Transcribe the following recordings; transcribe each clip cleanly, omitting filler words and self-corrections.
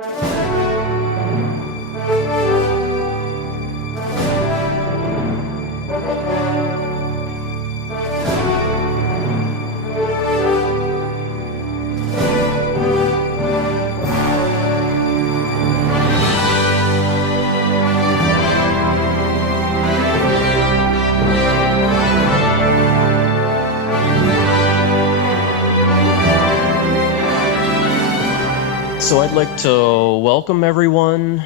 So I'd like to welcome everyone.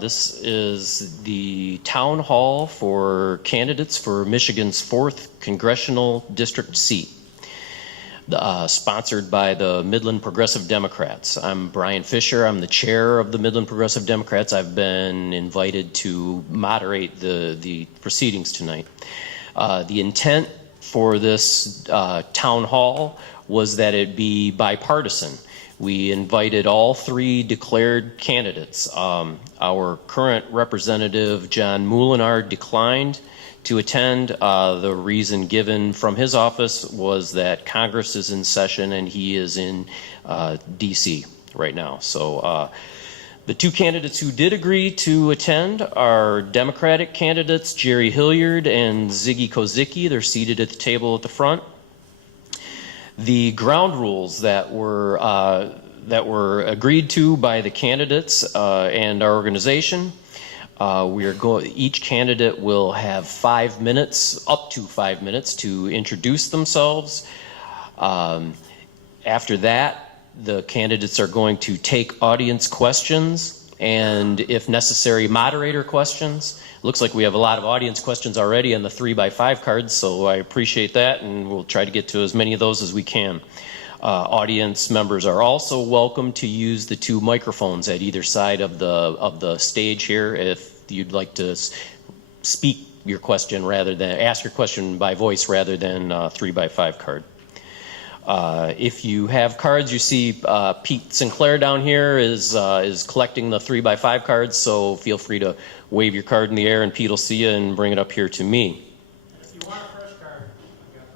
This is the town hall for candidates for Michigan's 4th Congressional District seat, sponsored by the Midland Progressive Democrats. I'm Brian Fisher. I'm the chair of the Midland Progressive Democrats. I've been invited to moderate the proceedings tonight. The intent for this town hall was that it be bipartisan. We invited all 3 declared candidates. Our current representative, John Moulinard, declined to attend. The reason given from his office was that Congress is in session and he is in D.C. right now. So the 2 candidates who did agree to attend are Democratic candidates, Jerry Hilliard and Ziggy Kozicki. They're seated at the table at the front. The ground rules that were agreed to by the candidates and our organization, each candidate will have 5 minutes, up to 5 minutes, to introduce themselves. After that, the candidates are going to take audience questions and, if necessary, moderator questions. Looks like we have a lot of audience questions already on the 3x5 cards, so I appreciate that, and we'll try to get to as many of those as we can. Audience members are also welcome to use the 2 microphones at either side of the stage here if you'd like to speak your question rather than ask your question by voice rather than 3x5 card. If you have cards, you see Pete Sinclair down here is collecting the 3x5 cards, so feel free to wave your card in the air and Pete will see you and bring it up here to me. If you want a fresh card, I've got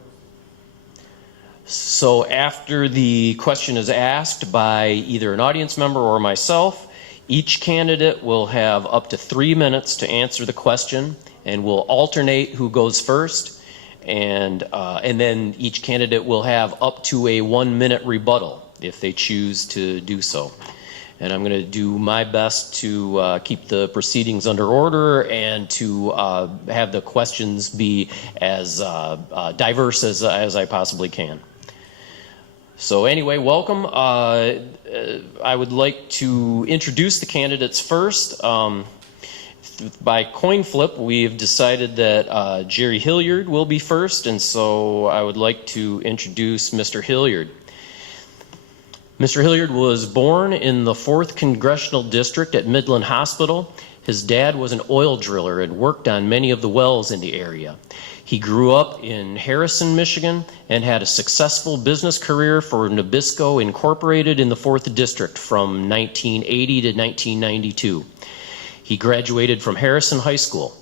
those. So after the question is asked by either an audience member or myself, each candidate will have up to 3 minutes to answer the question, and we'll alternate who goes first. And then each candidate will have up to a 1-minute rebuttal if they choose to do so. And I'm going to do my best to keep the proceedings under order and to have the questions be as diverse as I possibly can. So anyway, welcome. I would like to introduce the candidates first. By coin flip, we've decided that Jerry Hilliard will be first, and so I would like to introduce Mr. Hilliard. Mr. Hilliard was born in the 4th Congressional District at Midland Hospital. His dad was an oil driller and worked on many of the wells in the area. He grew up in Harrison, Michigan, and had a successful business career for Nabisco Incorporated in the 4th District from 1980 to 1992. He graduated from Harrison High School.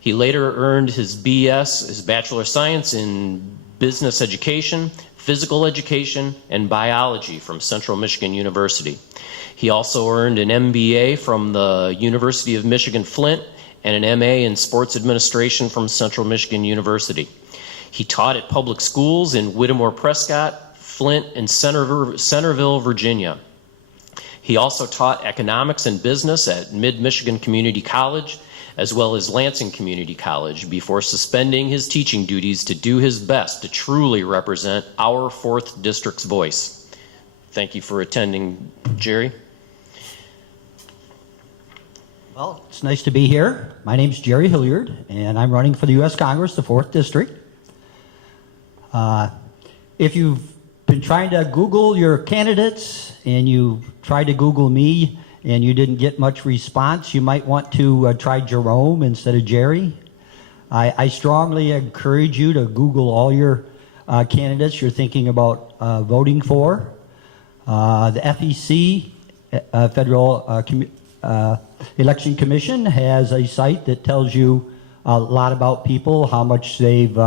He later earned his BS, his Bachelor of Science in Business Education, Physical Education, and Biology from Central Michigan University. He also earned an MBA from the University of Michigan Flint and an MA in Sports Administration from Central Michigan University. He taught at public schools in Whittemore Prescott, Flint, and Centerville, Virginia. He also taught economics and business at Mid-Michigan Community College, as well as Lansing Community College, before suspending his teaching duties to do his best to truly represent our 4th District's voice. Thank you for attending, Jerry. Well, it's nice to be here. My name's Jerry Hilliard, and I'm running for the U.S. Congress, the 4th District. If you've been trying to Google your candidates and you tried to Google me and you didn't get much response, you might want to try Jerome instead of Jerry. I strongly encourage you to Google all your candidates you're thinking about voting for. The FEC, Federal Election Commission, has a site that tells you a lot about people, how much they've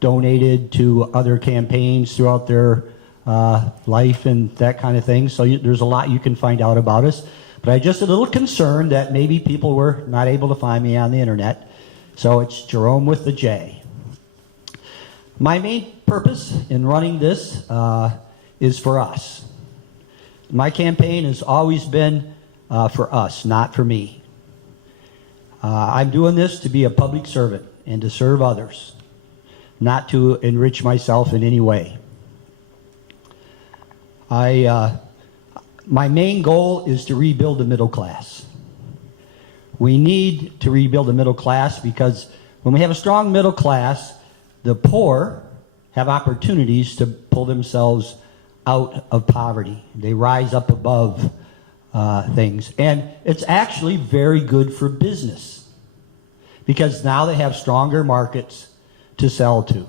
donated to other campaigns throughout their life and that kind of thing. So there's a lot you can find out about us. But I'm just a little concerned that maybe people were not able to find me on the internet. So it's Jerome with the J. My main purpose in running this is for us. My campaign has always been for us, not for me. I'm doing this to be a public servant and to serve others, not to enrich myself in any way. My main goal is to rebuild the middle class. We need to rebuild the middle class because when we have a strong middle class, the poor have opportunities to pull themselves out of poverty. They rise up above things. And it's actually very good for business because now they have stronger markets to sell to.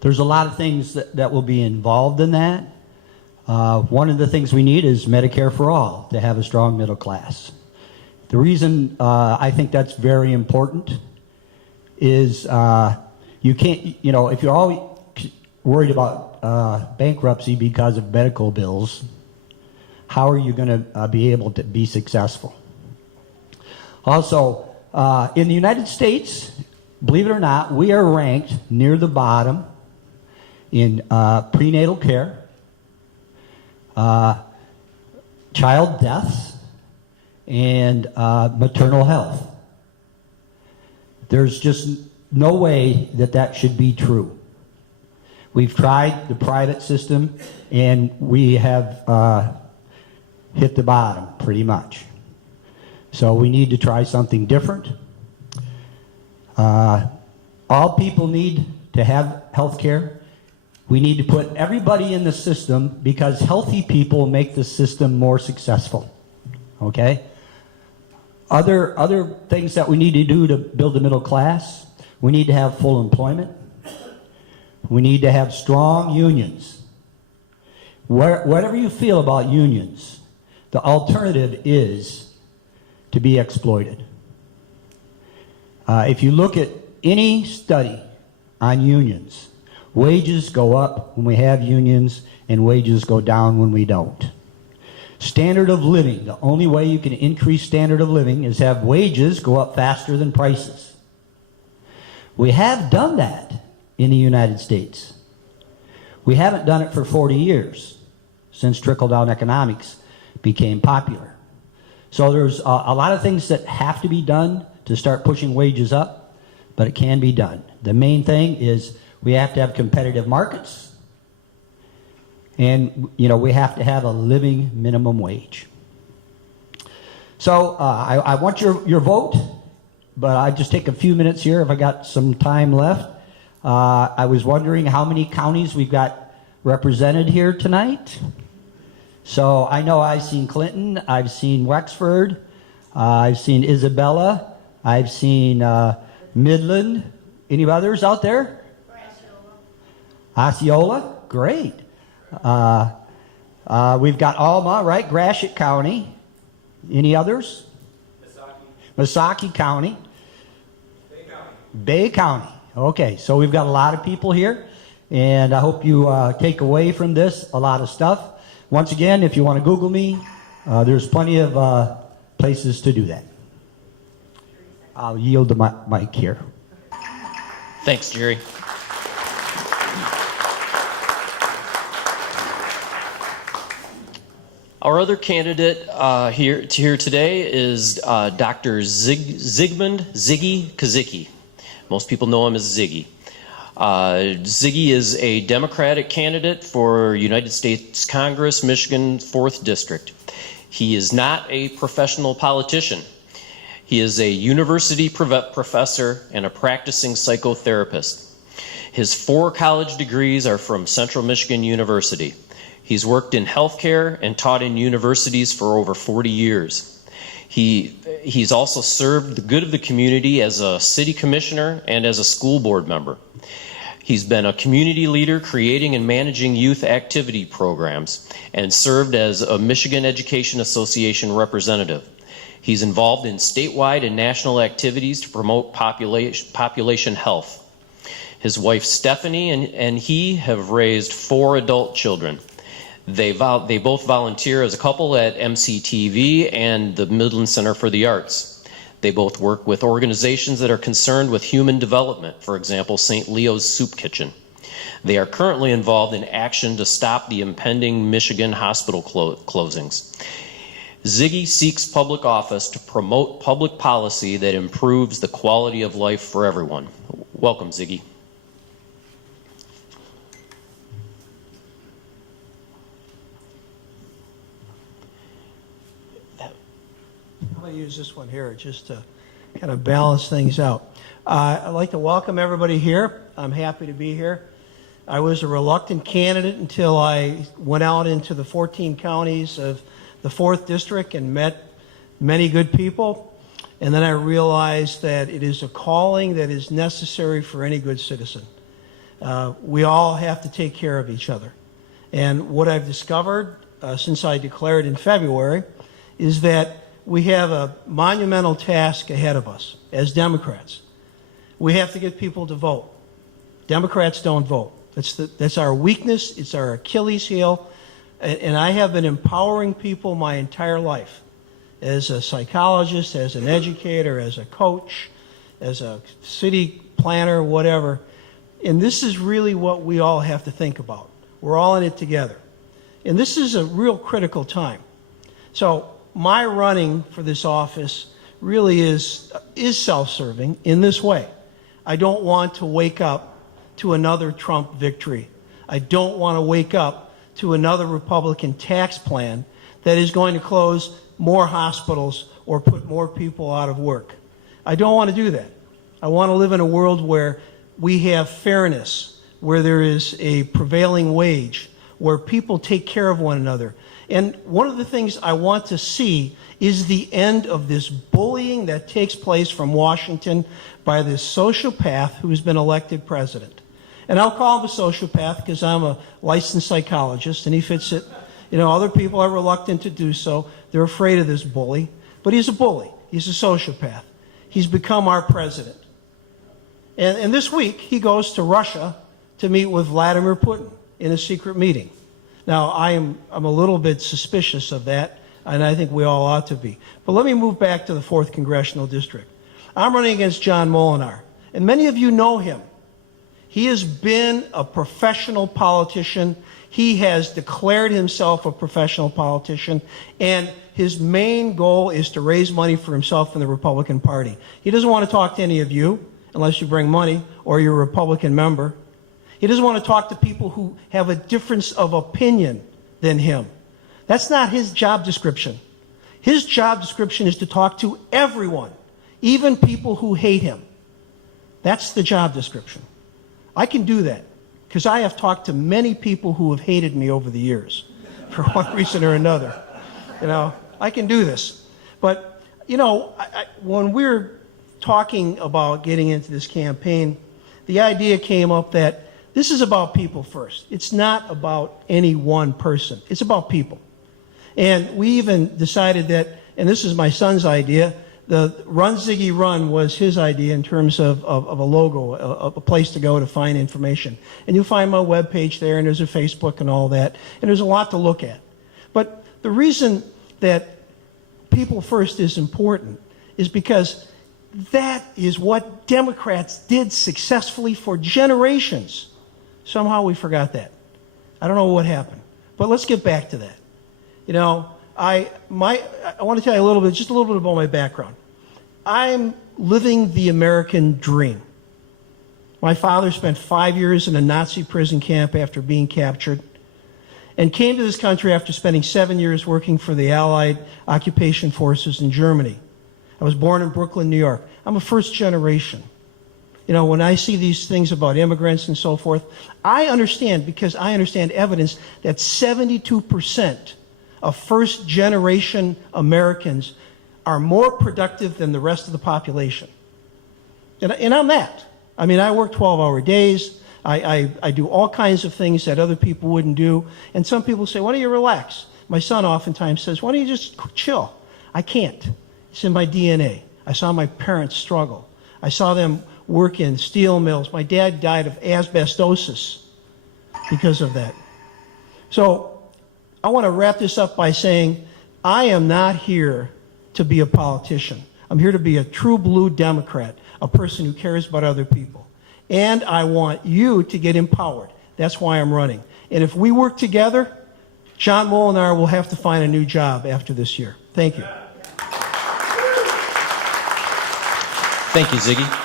There's a lot of things that will be involved in that. One of the things we need is Medicare for all to have a strong middle class. The reason I think that's very important is you can't, if you're always worried about bankruptcy because of medical bills, how are you going to be able to be successful? Also, in the United States, believe it or not, we are ranked near the bottom in prenatal care, child deaths, and maternal health. There's just no way that should be true. We've tried the private system, and we have hit the bottom pretty much. So we need to try something different. All people need to have health care. We need to put everybody in the system because healthy people make the system more successful. Okay? Other things that we need to do to build the middle class, we need to have full employment. We need to have strong unions. Whatever you feel about unions, the alternative is to be exploited. If you look at any study on unions, wages go up when we have unions and wages go down when we don't. Standard of living, the only way you can increase standard of living is have wages go up faster than prices. We have done that in the United States. We haven't done it for 40 years since trickle-down economics became popular. So there's a lot of things that have to be done to start pushing wages up, but it can be done. The main thing is we have to have competitive markets, and we have to have a living minimum wage. So I want your vote, but I just take a few minutes here if I got some time left. I was wondering how many counties we've got represented here tonight. So I know I've seen Clinton, I've seen Wexford, I've seen Isabella, I've seen Midland. Any others out there? Osceola, great. We've got Alma, right? Gratiot County. Any others? Misaki County. Bay County. Okay, so we've got a lot of people here, and I hope you take away from this a lot of stuff. Once again, if you want to Google me, there's plenty of places to do that. I'll yield the mic here. Thanks, Jerry. Our other candidate here today is Dr. Zigmond Kozicki. Most people know him as Ziggy. Ziggy is a Democratic candidate for United States Congress, Michigan 4th District. He is not a professional politician. He is a university professor and a practicing psychotherapist. His 4 college degrees are from Central Michigan University. He's worked in healthcare and taught in universities for over 40 years. He's also served the good of the community as a city commissioner and as a school board member. He's been a community leader creating and managing youth activity programs and served as a Michigan Education Association representative. He's involved in statewide and national activities to promote population health. His wife Stephanie and he have raised 4 adult children. They both volunteer as a couple at MCTV and the Midland Center for the Arts. They both work with organizations that are concerned with human development, for example, St. Leo's Soup Kitchen. They are currently involved in action to stop the impending Michigan hospital closings. Ziggy seeks public office to promote public policy that improves the quality of life for everyone. Welcome, Ziggy. I'm going to use this one here just to kind of balance things out. I'd like to welcome everybody here. I'm happy to be here. I was a reluctant candidate until I went out into the 14 counties of the 4th District and met many good people. And then I realized that it is a calling that is necessary for any good citizen. We all have to take care of each other. And what I've discovered since I declared in February is that we have a monumental task ahead of us as Democrats. We have to get people to vote. Democrats don't vote. That's our weakness. It's our Achilles heel. And I have been empowering people my entire life as a psychologist, as an educator, as a coach, as a city planner, whatever. And this is really what we all have to think about. We're all in it together. And this is a real critical time. So my running for this office really is self-serving in this way. I don't want to wake up to another Trump victory. I don't want to wake up to another Republican tax plan that is going to close more hospitals or put more people out of work. I don't want to do that. I want to live in a world where we have fairness, where there is a prevailing wage, where people take care of one another. And one of the things I want to see is the end of this bullying that takes place from Washington by this sociopath who's been elected president. And I'll call him a sociopath because I'm a licensed psychologist and he fits it. You know, other people are reluctant to do so. They're afraid of this bully. But he's a bully. He's a sociopath. He's become our president. And this week, he goes to Russia to meet with Vladimir Putin in a secret meeting. Now, I'm a little bit suspicious of that, and I think we all ought to be. But let me move back to the 4th Congressional District. I'm running against John Molinar, and many of you know him. He has been a professional politician. He has declared himself a professional politician, and his main goal is to raise money for himself and the Republican Party. He doesn't want to talk to any of you unless you bring money or you're a Republican member. He doesn't want to talk to people who have a difference of opinion than him. That's not his job description. His job description is to talk to everyone, even people who hate him. That's the job description. I can do that because I have talked to many people who have hated me over the years for one reason or another. You know, I can do this. But, you know, when we're talking about getting into this campaign, the idea came up that this is about people first. It's not about any one person. It's about people. And we even decided that, and this is my son's idea, the Run Ziggy Run was his idea in terms of a logo, a place to go to find information. And you'll find my webpage there, and there's a Facebook and all that, and there's a lot to look at. But the reason that people first is important is because that is what Democrats did successfully for generations. Somehow we forgot that. I don't know what happened. But let's get back to that. You know, I want to tell you just a little bit about my background. I'm living the American dream. My father spent 5 years in a Nazi prison camp after being captured and came to this country after spending 7 years working for the Allied occupation forces in Germany. I was born in Brooklyn, New York. I'm a first generation. You know, when I see these things about immigrants and so forth, I understand because I understand evidence that 72% of first-generation Americans are more productive than the rest of the population. And I'm that. I mean, I work 12-hour days. I do all kinds of things that other people wouldn't do. And some people say, why don't you relax? My son oftentimes says, why don't you just chill? I can't. It's in my DNA. I saw my parents struggle. I saw them work in steel mills. My dad died of asbestosis because of that. So I want to wrap this up by saying I am not here to be a politician. I'm here to be a true blue Democrat, a person who cares about other people. And I want you to get empowered. That's why I'm running. And if we work together, John Molinar will have to find a new job after this year. Thank you. Thank you, Ziggy.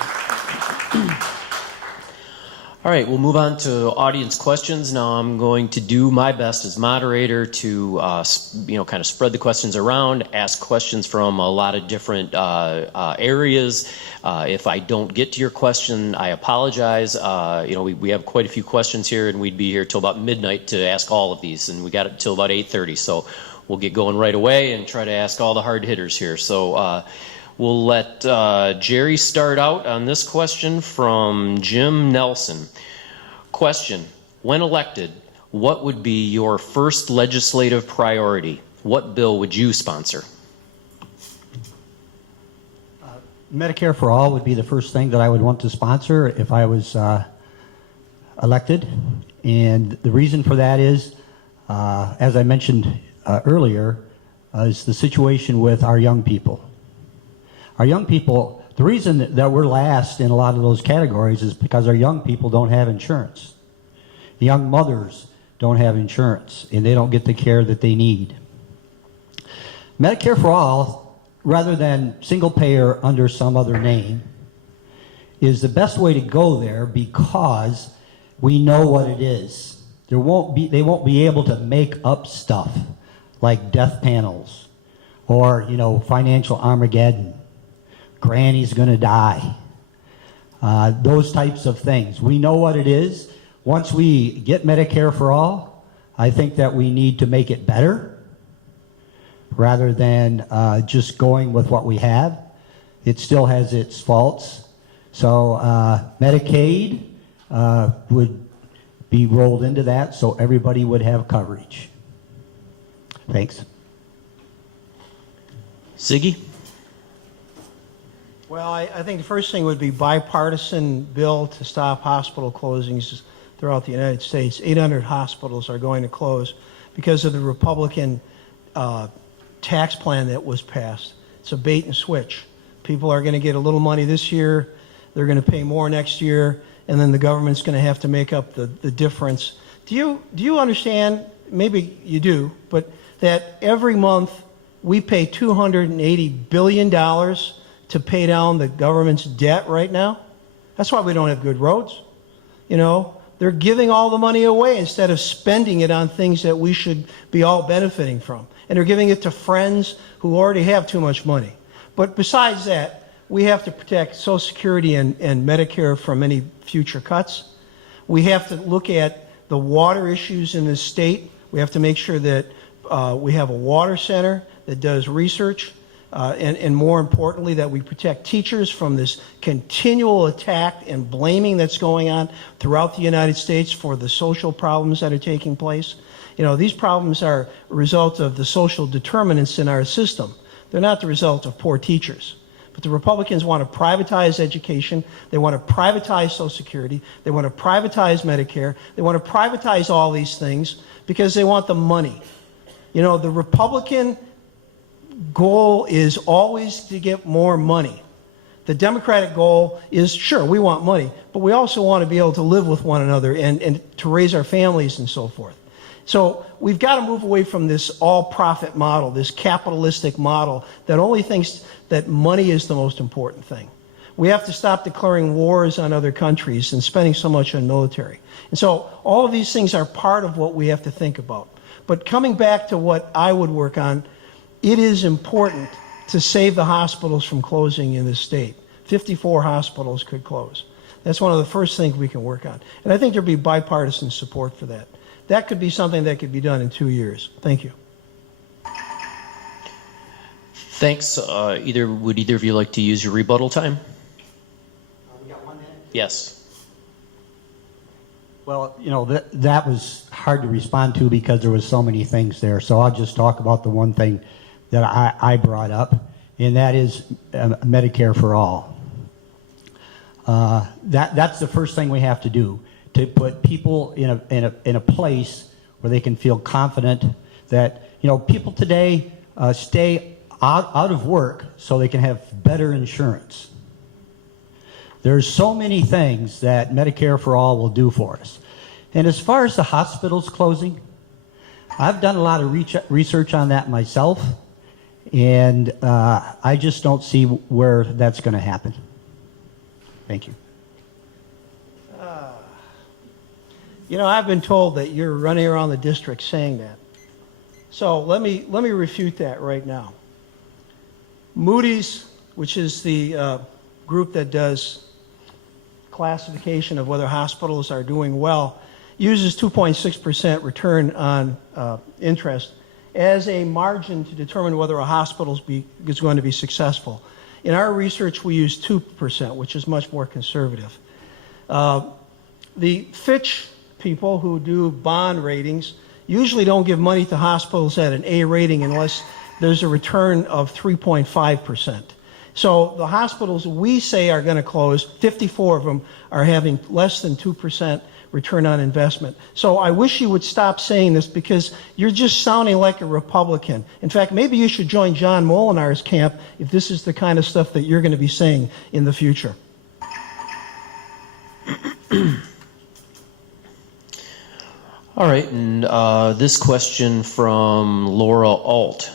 All right, we'll move on to audience questions. Now I'm going to do my best as moderator to, kind of spread the questions around, ask questions from a lot of different areas. If I don't get to your question, I apologize. We have quite a few questions here, and we'd be here till about midnight to ask all of these, and we got it till about 8:30. So we'll get going right away and try to ask all the hard hitters here. So we'll let Jerry start out on this question from Jim Nelson. Question: when elected, what would be your first legislative priority? What bill would you sponsor? Medicare for All would be the first thing that I would want to sponsor if I was elected. And the reason for that is, as I mentioned earlier, is the situation with our young people. Our young people, the reason that we're last in a lot of those categories is because our young people don't have insurance. Young mothers don't have insurance, and they don't get the care that they need. Medicare for All, rather than single payer under some other name, is the best way to go there because we know what it is. They won't be able to make up stuff like death panels or, financial Armageddon. Granny's going to die. Those types of things. We know what it is. Once we get Medicare for All, I think that we need to make it better rather than just going with what we have. It still has its faults. So Medicaid would be rolled into that so everybody would have coverage. Thanks. Ziggy? Well, I think the first thing would be bipartisan bill to stop hospital closings throughout the United States. 800 hospitals are going to close because of the Republican tax plan that was passed. It's a bait and switch. People are going to get a little money this year, they're going to pay more next year, and then the government's going to have to make up the difference. Do you understand, maybe you do, but that every month we pay $280 billion to pay down the government's debt right now? That's why we don't have good roads. They're giving all the money away instead of spending it on things that we should be all benefiting from. And they're giving it to friends who already have too much money. But besides that, we have to protect Social Security and Medicare from any future cuts. We have to look at the water issues in this state. We have to make sure that we have a water center that does research. And more importantly, that we protect teachers from this continual attack and blaming that's going on throughout the United States for the social problems that are taking place. These problems are a result of the social determinants in our system. They're not the result of poor teachers. But the Republicans want to privatize education. They want to privatize Social Security. They want to privatize Medicare. They want to privatize all these things because they want the money. The Republican goal is always to get more money. The Democratic goal is, sure, we want money, but we also want to be able to live with one another and to raise our families and so forth. So we've got to move away from this all-profit model, this capitalistic model that only thinks that money is the most important thing. We have to stop declaring wars on other countries and spending so much on military. And so all of these things are part of what we have to think about. But coming back to what I would work on, it is important to save the hospitals from closing in this state. 54 hospitals could close. That's one of the first things we can work on. And I think there'd be bipartisan support for that. That could be something that could be done in 2 years. Thank you. Thanks. Would either of you like to use your rebuttal time? We got 1 minute? Yes. Well, that was hard to respond to because there was so many things there. So I'll just talk about the one thing that I brought up, and that is Medicare for All. That's the first thing we have to do, to put people in a place where they can feel confident that, people today stay out of work so they can have better insurance. There's so many things that Medicare for All will do for us. And as far as the hospitals closing, I've done a lot of research on that myself, and I just don't see where that's going to happen. Thank you. I've been told that you're running around the district saying that. So let me refute that right now. Moody's, which is the group that does classification of whether hospitals are doing well, uses 2.6% return on interest as a margin to determine whether a hospital is going to be successful. In our research, we use 2%, which is much more conservative. The Fitch people who do bond ratings usually don't give money to hospitals at an A rating unless there's a return of 3.5%. So the hospitals we say are going to close, 54 of them are having less than 2% return on investment. So I wish you would stop saying this, because you're just sounding like a Republican. In fact, maybe you should join John Molinar's camp if this is the kind of stuff that you're going to be saying in the future. All right, and this question from Laura Alt.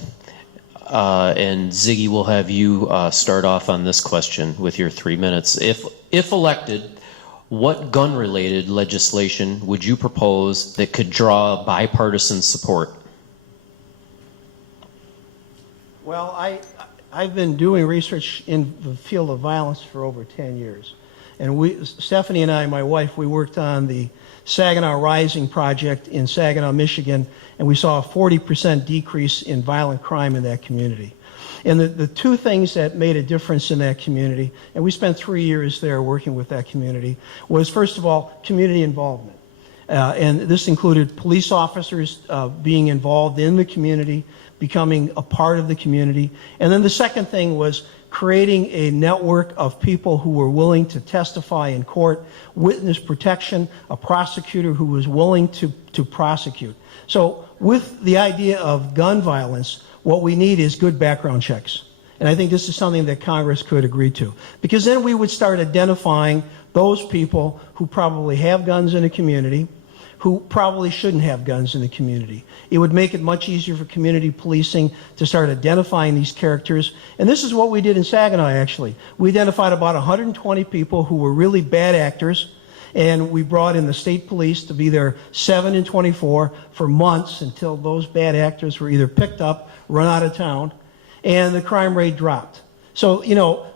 And Ziggy, will have you start off on this question with your 3 minutes. If elected, what gun-related legislation would you propose that could draw bipartisan support? Well, I've been doing research in the field of violence for over 10 years. And Stephanie and I, my wife, we worked on the Saginaw Rising project in Saginaw, Michigan, and we saw a 40% decrease in violent crime in that community. And the two things that made a difference in that community, and we spent 3 years there working with that community, was, first of all, community involvement. And this included police officers being involved in the community, becoming a part of the community. And then the second thing was creating a network of people who were willing to testify in court, witness protection, a prosecutor who was willing to prosecute. So with the idea of gun violence, what we need is good background checks. And I think this is something that Congress could agree to. Because then we would start identifying those people who probably have guns in a community, who probably shouldn't have guns in the community. It would make it much easier for community policing to start identifying these characters. And this is what we did in Saginaw, actually. We identified about 120 people who were really bad actors, and we brought in the state police to be there 7 and 24 for months until those bad actors were either picked up, run out of town, and the crime rate dropped. So,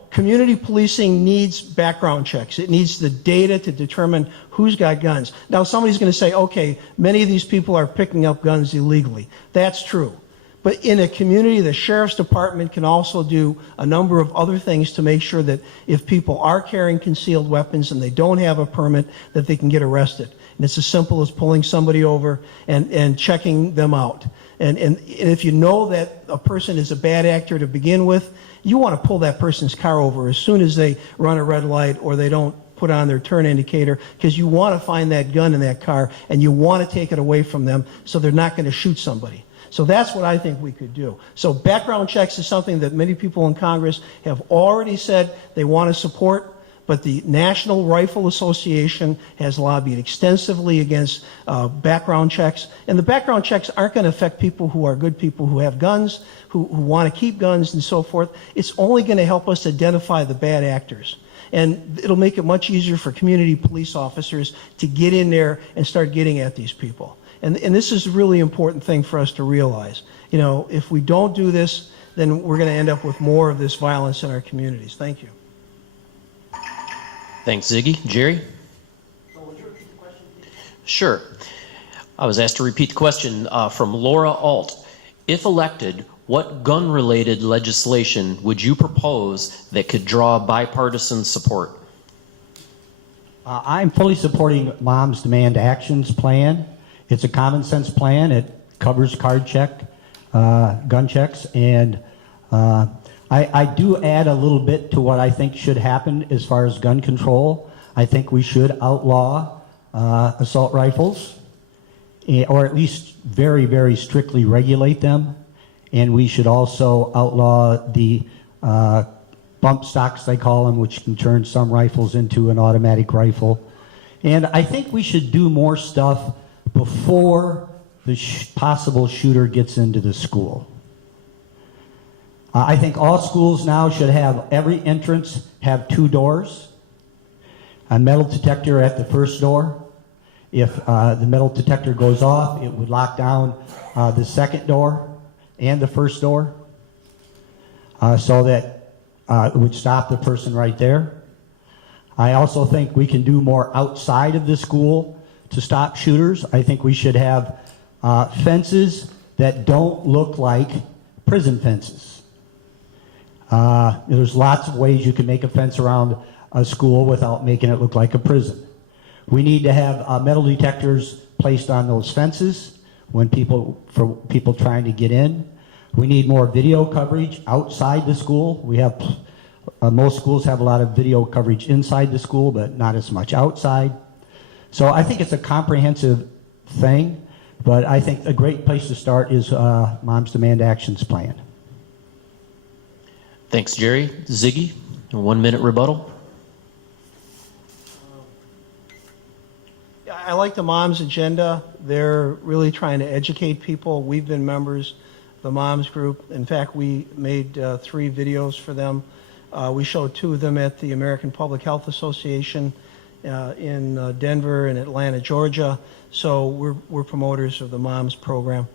community policing needs background checks. It needs the data to determine who's got guns. Now, somebody's going to say, okay, many of these people are picking up guns illegally. That's true. But in a community, the sheriff's department can also do a number of other things to make sure that if people are carrying concealed weapons and they don't have a permit, that they can get arrested. And it's as simple as pulling somebody over and checking them out. And if you know that a person is a bad actor to begin with, you want to pull that person's car over as soon as they run a red light or they don't put on their turn indicator, because you want to find that gun in that car and you want to take it away from them so they're not going to shoot somebody. So that's what I think we could do. So background checks is something that many people in Congress have already said they want to support, but the National Rifle Association has lobbied extensively against background checks. And the background checks aren't going to affect people who are good people who have guns, who want to keep guns and so forth. It's only going to help us identify the bad actors. And it'll make it much easier for community police officers to get in there and start getting at these people. And this is a really important thing for us to realize. If we don't do this, then we're going to end up with more of this violence in our communities. Thank you. Thanks, Ziggy. Jerry? Would you repeat the question, please? Sure. I was asked to repeat the question from Laura Alt. If elected, what gun-related legislation would you propose that could draw bipartisan support? I'm fully supporting Mom's Demand Actions plan. It's a common sense plan. It covers gun checks, and I do add a little bit to what I think should happen as far as gun control. I think we should outlaw assault rifles, or at least very, very strictly regulate them. And we should also outlaw the bump stocks, they call them, which can turn some rifles into an automatic rifle. And I think we should do more stuff before the possible shooter gets into the school. I think all schools now should have every entrance have 2 doors, a metal detector at the first door. If the metal detector goes off, it would lock down the second door and the first door, so that it would stop the person right there. I also think we can do more outside of the school to stop shooters. I think we should have fences that don't look like prison fences. There's lots of ways you can make a fence around a school without making it look like a prison. We need to have metal detectors placed on those fences for people trying to get in. We need more video coverage outside the school. We have most schools have a lot of video coverage inside the school, but not as much outside. So I think it's a comprehensive thing, but I think a great place to start is Moms Demand Action's plan. Thanks, Jerry. Ziggy, a 1-minute rebuttal. I like the Moms Agenda. They're really trying to educate people. We've been members of the Moms Group. In fact, we made 3 videos for them. We showed 2 of them at the American Public Health Association in Denver and Atlanta, Georgia. So we're promoters of the Moms program.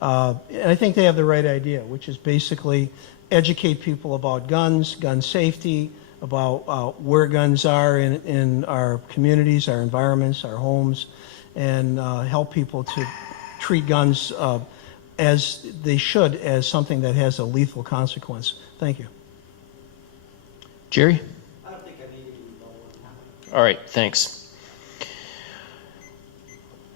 And I think they have the right idea, which is basically educate people about guns, gun safety, about where guns are in our communities, our environments, our homes, and help people to treat guns as they should, as something that has a lethal consequence. Thank you. Jerry? I don't think I need any rebuttal. All right, thanks.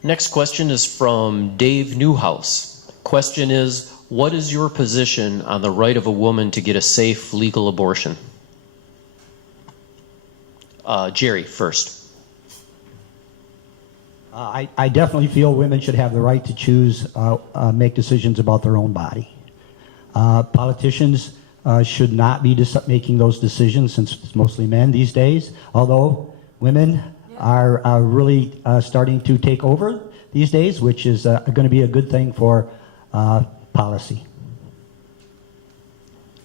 Next question is from Dave Newhouse. Question is, what is your position on the right of a woman to get a safe, legal abortion? Jerry, first. I definitely feel women should have the right to choose, make decisions about their own body. Politicians should not be making those decisions, since it's mostly men these days, although women are really starting to take over these days, which is going to be a good thing for policy.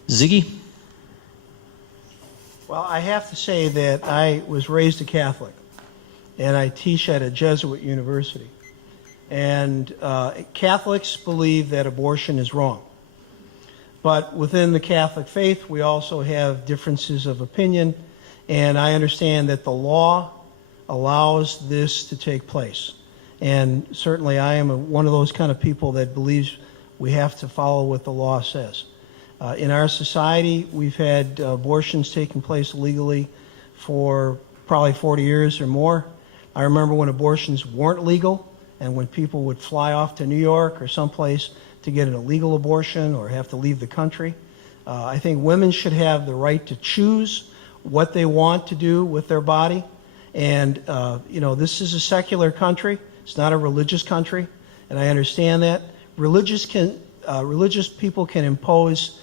Ziggy? Well, I have to say that I was raised a Catholic, and I teach at a Jesuit university. And Catholics believe that abortion is wrong. But within the Catholic faith, we also have differences of opinion, and I understand that the law allows this to take place. And certainly I am one of those kind of people that believes we have to follow what the law says. In our society, we've had abortions taking place legally for probably 40 years or more. I remember when abortions weren't legal, and when people would fly off to New York or someplace to get an illegal abortion or have to leave the country. I think women should have the right to choose what they want to do with their body. And, this is a secular country. It's not a religious country, and I understand that. Religious people can impose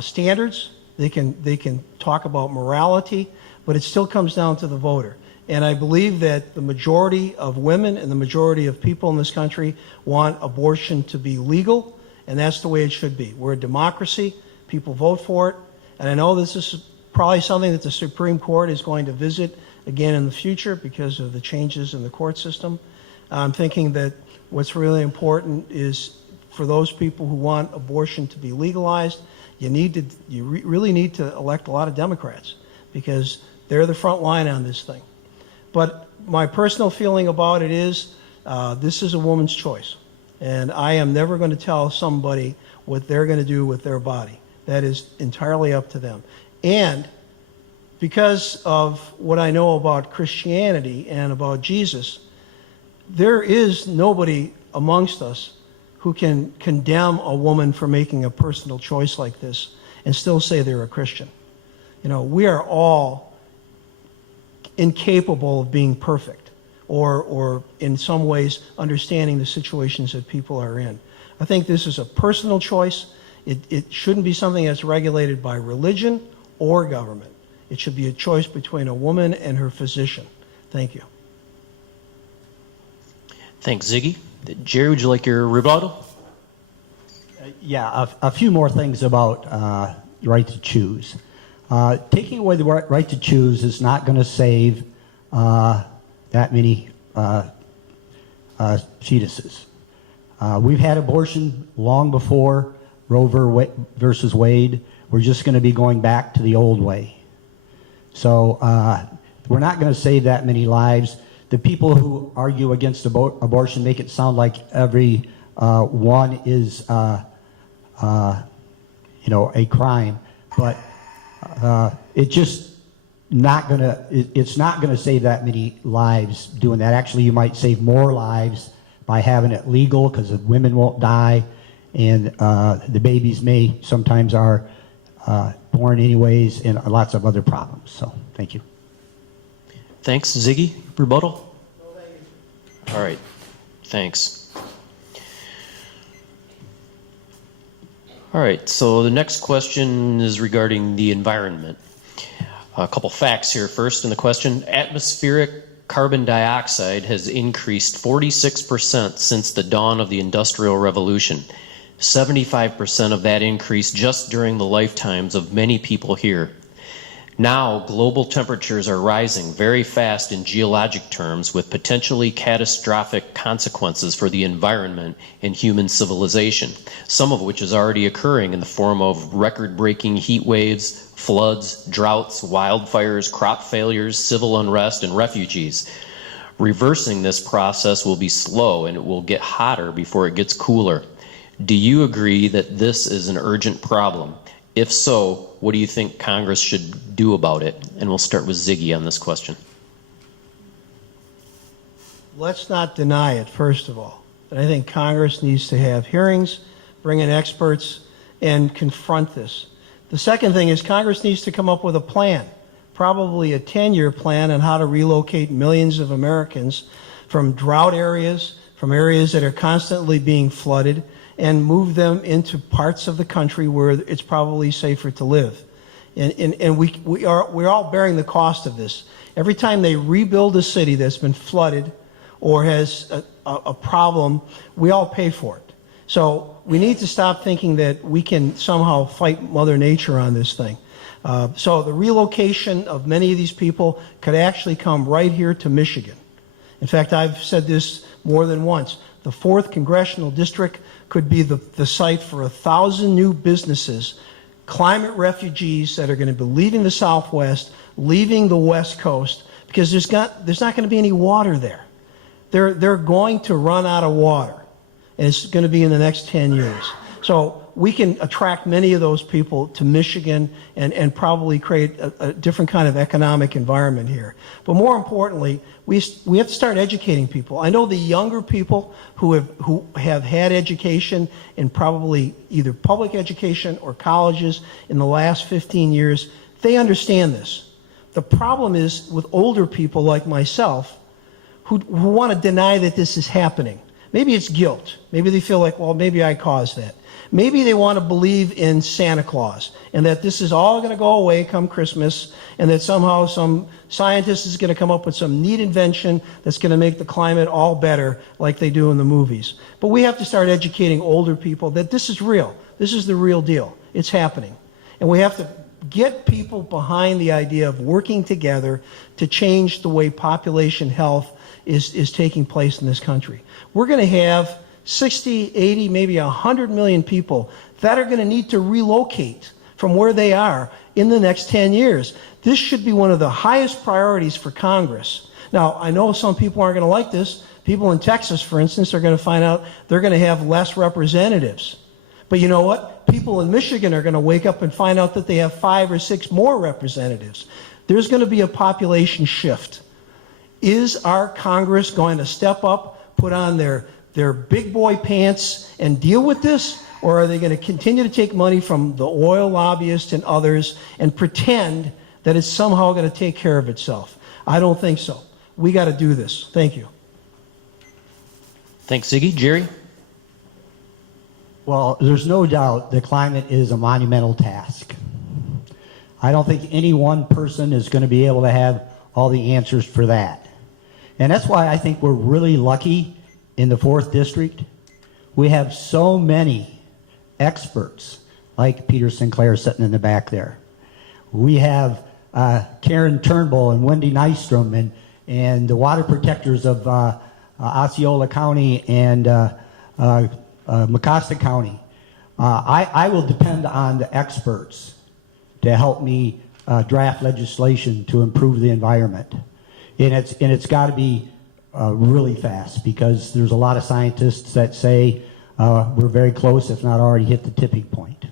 standards. They can talk about morality, but it still comes down to the voter. And I believe that the majority of women and the majority of people in this country want abortion to be legal, and that's the way it should be. We're a democracy. People vote for it. And I know this is probably something that the Supreme Court is going to visit again in the future because of the changes in the court system. I'm thinking that what's really important is for those people who want abortion to be legalized, you really need to elect a lot of Democrats, because they're the front line on this thing. But my personal feeling about it is this is a woman's choice. And I am never going to tell somebody what they're going to do with their body. That is entirely up to them. And because of what I know about Christianity and about Jesus, there is nobody amongst us who can condemn a woman for making a personal choice like this. and still say they're a Christian. You know, we are all incapable of being perfect or in some ways understanding the situations that people are in. I think this is a personal choice. It shouldn't be something that's regulated by religion or government. It should be a choice between a woman and her physician. Thank you. Thanks, Ziggy. Jerry, would you like your rebuttal? Yeah, a few more things about the right to choose. Taking away the right to choose is not going to save that many fetuses. We've had abortion long before Roe versus Wade. We're just going to be going back to the old way. So we're not going to save that many lives. The people who argue against abortion make it sound like every one is, a crime, but it's not going to save that many lives doing that. Actually, you might save more lives by having it legal because the women won't die, and the babies may sometimes are born anyways, and lots of other problems. So, thank you. Thanks, Ziggy. Rebuttal? All right. Thanks. All right. So the next question is regarding the environment. A couple facts here first in the question. Atmospheric carbon dioxide has increased 46% since the dawn of the Industrial Revolution. 75% of that increase just during the lifetimes of many people here. Now, global temperatures are rising very fast in geologic terms with potentially catastrophic consequences for the environment and human civilization, some of which is already occurring in the form of record-breaking heat waves, floods, droughts, wildfires, crop failures, civil unrest, and refugees. Reversing this process will be slow and it will get hotter before it gets cooler. Do you agree that this is an urgent problem? If so, what do you think Congress should do about it? And we'll start with Ziggy on this question. Let's not deny it, first of all. But I think Congress needs to have hearings, bring in experts, and confront this. The second thing is Congress needs to come up with a plan, probably a 10-year plan on how to relocate millions of Americans from drought areas, from areas that are constantly being flooded, and move them into parts of the country where it's probably safer to live. And we're all bearing the cost of this. Every time they rebuild a city that's been flooded or has a problem, we all pay for it. So we need to stop thinking that we can somehow fight Mother Nature on this thing. So the relocation of many of these people could actually come right here to Michigan. In fact, I've said this more than once. The 4th Congressional District could be the site for 1,000 new businesses, climate refugees that are going to be leaving the Southwest, leaving the West Coast, because there's not going to be any water there. They're going to run out of water, and it's going to be in the next 10 years. So we can attract many of those people to Michigan and probably create a different kind of economic environment here. But more importantly, we have to start educating people. I know the younger people who have had education in probably either public education or colleges in the last 15 years, they understand this. The problem is with older people like myself who want to deny that this is happening. Maybe it's guilt. Maybe they feel like, well, maybe I caused that. Maybe they want to believe in Santa Claus and that this is all going to go away come Christmas and that somehow some scientist is going to come up with some neat invention that's going to make the climate all better like they do in the movies. But we have to start educating older people that this is real. This is the real deal. It's happening. And we have to get people behind the idea of working together to change the way population health is taking place in this country. We're going to have 60, 80, maybe 100 million people that are going to need to relocate from where they are in the next 10 years. This should be one of the highest priorities for Congress. Now, I know some people aren't going to like this. People in Texas, for instance, are going to find out they're going to have less representatives. But you know what? People in Michigan are going to wake up and find out that they have 5 or 6 more representatives. There's going to be a population shift. Is our Congress going to step up, put on their big boy pants and deal with this? Or are they going to continue to take money from the oil lobbyists and others and pretend that it's somehow going to take care of itself? I don't think so. We got to do this. Thank you. Thanks, Ziggy. Jerry? Well, there's no doubt that climate is a monumental task. I don't think any one person is going to be able to have all the answers for that. And that's why I think we're really lucky in the 4th District. We have so many experts, like Peter Sinclair sitting in the back there. We have Karen Turnbull and Wendy Nystrom and the water protectors of Osceola County and Mecosta County. I will depend on the experts to help me draft legislation to improve the environment. And it's got to be really fast, because there's a lot of scientists that say we're very close, if not already hit the tipping point.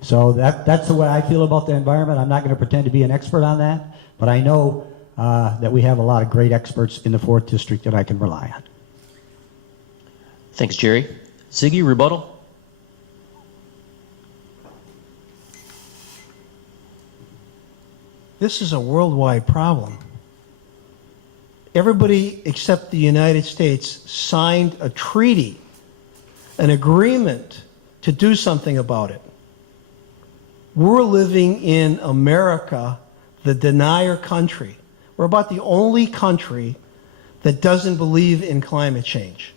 So that's the way I feel about the environment. I'm not going to pretend to be an expert on that, but I know that we have a lot of great experts in the 4th District that I can rely on. Thanks, Jerry. Ziggy, rebuttal? This is a worldwide problem. Everybody except the United States signed a treaty, an agreement to do something about it. We're living in America, the denier country. We're about the only country that doesn't believe in climate change.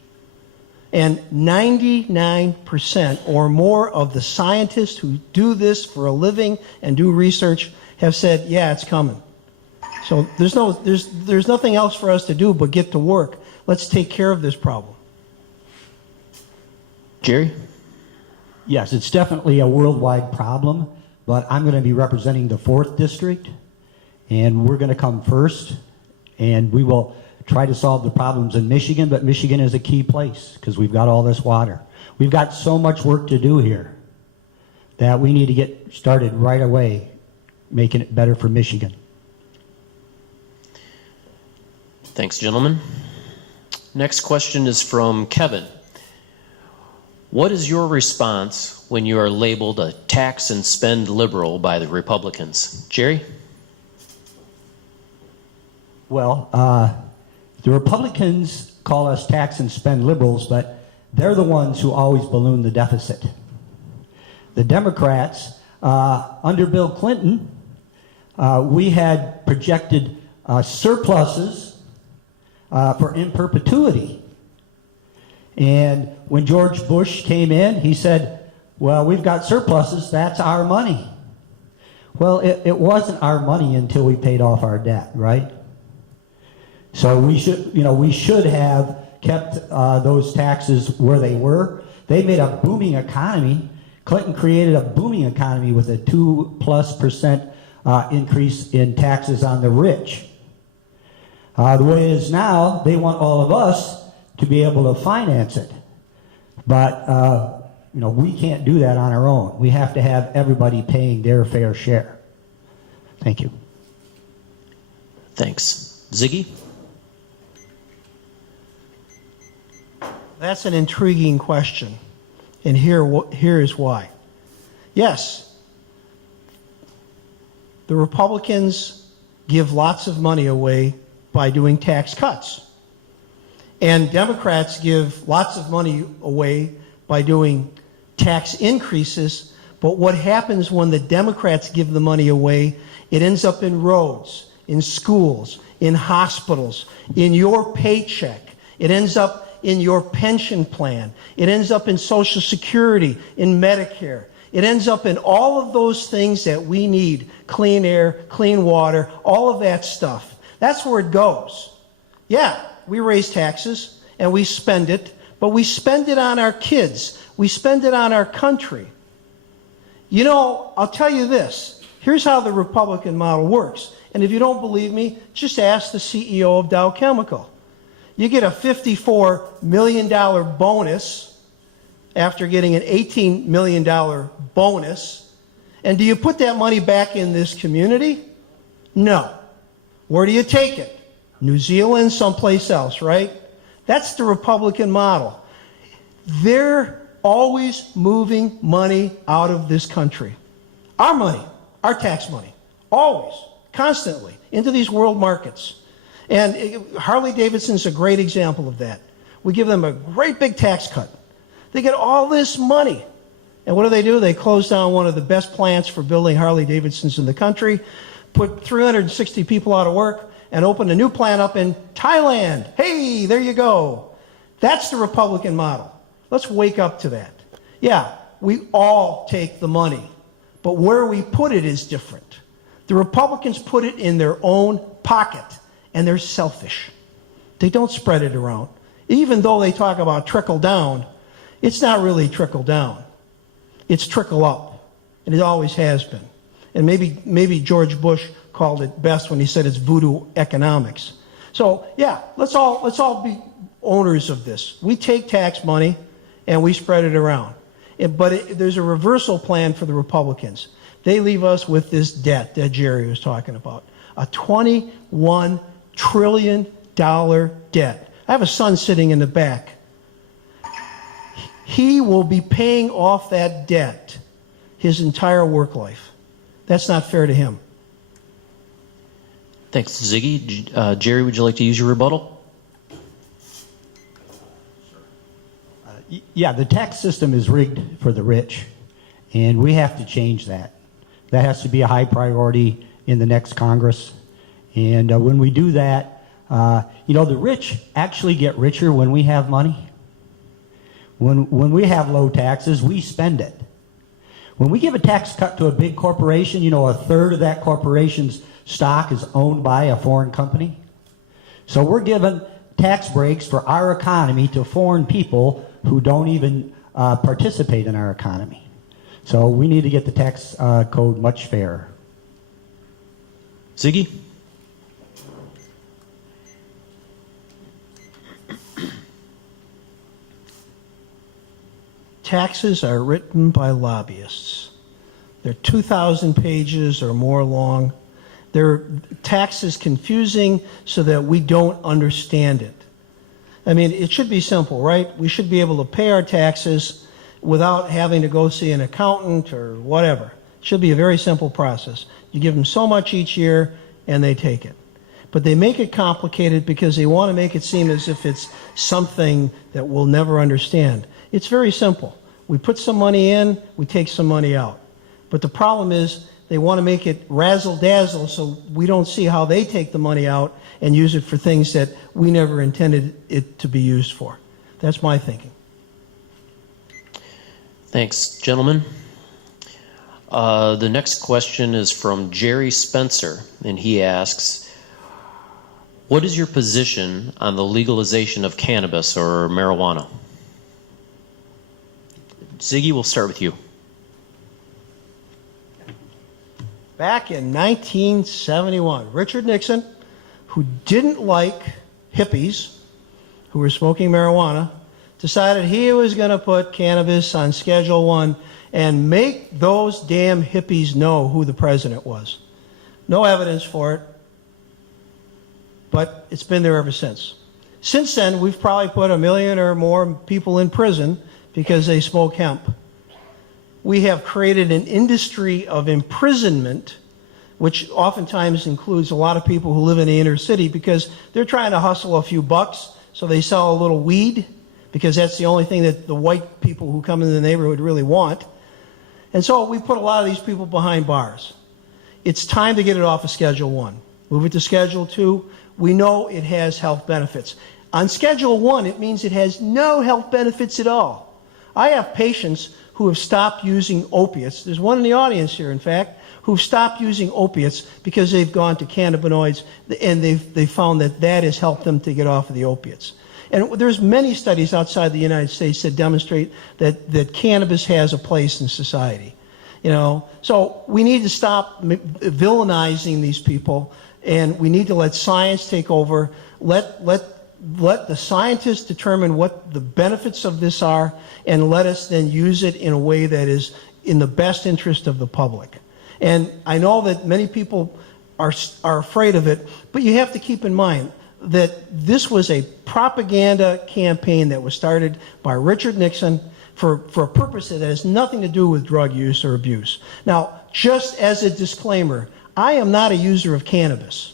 And 99% or more of the scientists who do this for a living and do research have said, yeah, it's coming. So there's nothing else for us to do but get to work. Let's take care of this problem. Jerry? Yes, it's definitely a worldwide problem, but I'm going to be representing the 4th District, and we're going to come first, and we will try to solve the problems in Michigan, but Michigan is a key place because we've got all this water. We've got so much work to do here that we need to get started right away, making it better for Michigan. Thanks, gentlemen. Next question is from Kevin. What is your response when you are labeled a tax and spend liberal by the Republicans? Jerry? Well, the Republicans call us tax and spend liberals, but they're the ones who always balloon the deficit. The Democrats, under Bill Clinton, we had projected surpluses for in perpetuity. And when George Bush came in, he said, well, we've got surpluses, that's our money. Well, it wasn't our money until we paid off our debt, right? So we should have kept those taxes where they were. They made a booming economy. Clinton created a booming economy with a 2+% increase in taxes on the rich. The way it is now, they want all of us to be able to finance it. But we can't do that on our own. We have to have everybody paying their fair share. Thank you. Thanks. Ziggy? That's an intriguing question, and here is why. Yes, the Republicans give lots of money away by doing tax cuts. And Democrats give lots of money away by doing tax increases. But what happens when the Democrats give the money away, it ends up in roads, in schools, in hospitals, in your paycheck. It ends up in your pension plan. It ends up in Social Security, in Medicare. It ends up in all of those things that we need, clean air, clean water, all of that stuff. That's where it goes. Yeah, we raise taxes and we spend it, but we spend it on our kids. We spend it on our country. I'll tell you this. Here's how the Republican model works. And if you don't believe me, just ask the CEO of Dow Chemical. You get a $54 million bonus after getting an $18 million bonus. And do you put that money back in this community? No. Where do you take it? New Zealand, someplace else, right? That's the Republican model. Their always moving money out of this country. Our money, our tax money, always, constantly, into these world markets. And Harley-Davidson's a great example of that. We give them a great big tax cut. They get all this money. And what do? They close down one of the best plants for building Harley-Davidsons in the country, put 360 people out of work, and open a new plant up in Thailand. Hey, there you go. That's the Republican model. Let's wake up to that. Yeah, we all take the money, but where we put it is different. The Republicans put it in their own pocket, and they're selfish. They don't spread it around. Even though they talk about trickle down, it's not really trickle down. It's trickle up, and it always has been. And maybe George Bush called it best when he said it's voodoo economics. So yeah, let's all be owners of this. We take tax money and we spread it around. But there's a reversal plan for the Republicans. They leave us with this debt that Jerry was talking about, a $21 trillion debt. I have a son sitting in the back. He will be paying off that debt his entire work life. That's not fair to him. Thanks, Ziggy. Jerry, would you like to use your rebuttal? Yeah, the tax system is rigged for the rich, and we have to change that. That has to be a high priority in the next Congress. And when we do that, the rich actually get richer when we have money. When we have low taxes, we spend it. When we give a tax cut to a big corporation, a third of that corporation's stock is owned by a foreign company. So we're giving tax breaks for our economy to foreign people who don't even participate in our economy. So we need to get the tax code much fairer. Ziggy? Taxes are written by lobbyists. They're 2,000 pages or more long. Tax is confusing so that we don't understand it. I mean, it should be simple, right? We should be able to pay our taxes without having to go see an accountant or whatever. It should be a very simple process. You give them so much each year, and they take it. But they make it complicated because they want to make it seem as if it's something that we'll never understand. It's very simple. We put some money in, we take some money out. But the problem is they want to make it razzle-dazzle so we don't see how they take the money out and use it for things that we never intended it to be used for. That's my thinking. Thanks, gentlemen. The next question is from Jerry Spencer, and he asks, what is your position on the legalization of cannabis or marijuana? Ziggy, we'll start with you. Back in 1971, Richard Nixon, who didn't like hippies who were smoking marijuana, decided he was going to put cannabis on Schedule I and make those damn hippies know who the president was. No evidence for it, but it's been there ever since. Since then, we've probably put 1 million or more people in prison because they smoke hemp. We have created an industry of imprisonment, which oftentimes includes a lot of people who live in the inner city because they're trying to hustle a few bucks, so they sell a little weed because that's the only thing that the white people who come into the neighborhood really want. And so we put a lot of these people behind bars. It's time to get it off of Schedule I. Move it to Schedule II. We know it has health benefits. On Schedule I, it means it has no health benefits at all. I have patients who have stopped using opiates. There's one in the audience here, in fact, who've stopped using opiates because they've gone to cannabinoids, and they've found that has helped them to get off of the opiates. And there's many studies outside the United States that demonstrate that cannabis has a place in society. So we need to stop villainizing these people, and we need to let science take over. Let the scientists determine what the benefits of this are, and let us then use it in a way that is in the best interest of the public. And I know that many people are afraid of it, but you have to keep in mind that this was a propaganda campaign that was started by Richard Nixon for a purpose that has nothing to do with drug use or abuse. Now, just as a disclaimer, I am not a user of cannabis,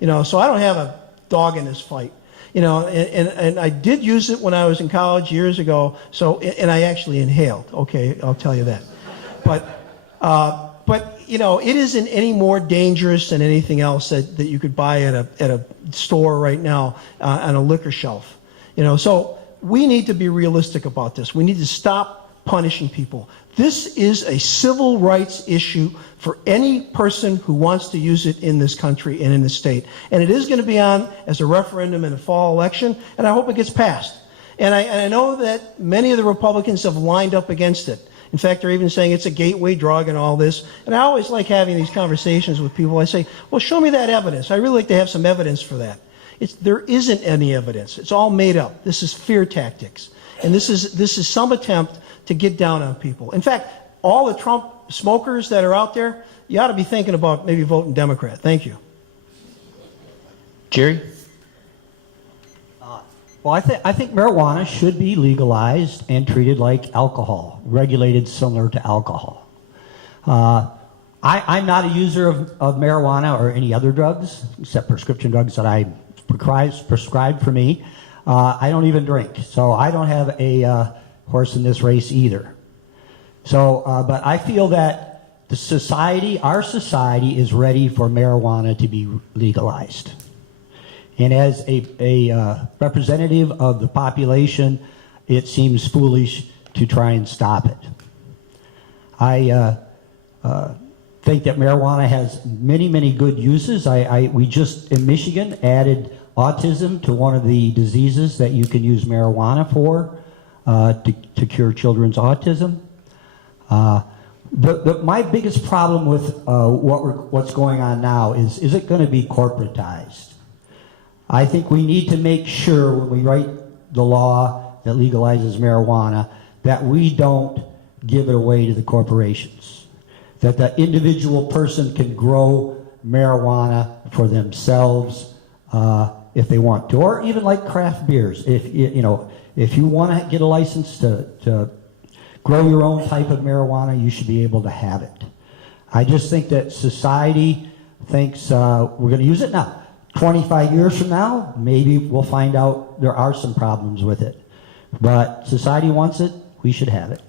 so I don't have a dog in this fight. And I did use it when I was in college years ago. And I actually inhaled. Okay, I'll tell you that. But it isn't any more dangerous than anything else that you could buy at a store right now on a liquor shelf. So we need to be realistic about this. We need to stop punishing people. This is a civil rights issue for any person who wants to use it in this country and in the state. And it is going to be on as a referendum in the fall election, and I hope it gets passed. And I know that many of the Republicans have lined up against it. In fact, they're even saying it's a gateway drug and all this. And I always like having these conversations with people. I say, well, show me that evidence. I really like to have some evidence for that. There isn't any evidence. It's all made up. This is fear tactics. And this is some attempt to get down on people. In fact, all the Trump smokers that are out there, you ought to be thinking about maybe voting Democrat. Thank you. Jerry? Well, I think marijuana should be legalized and treated like alcohol, regulated similar to alcohol. I'm not a user of marijuana or any other drugs, except prescription drugs that I prescribed for me. I don't even drink, so I don't have a horse in this race either. So, but I feel that our society is ready for marijuana to be legalized. And as a representative of the population, it seems foolish to try and stop it. I think that marijuana has many, many good uses. We just, in Michigan, added autism to one of the diseases that you can use marijuana for to cure children's autism. My biggest problem with what's going on now is it going to be corporatized? I think we need to make sure when we write the law that legalizes marijuana that we don't give it away to the corporations. That the individual person can grow marijuana for themselves if they want to, or even like craft beers. If you want to get a license to grow your own type of marijuana, you should be able to have it. I just think that society thinks we're going to use it now. 25 years from now, maybe we'll find out there are some problems with it. But society wants it, we should have it.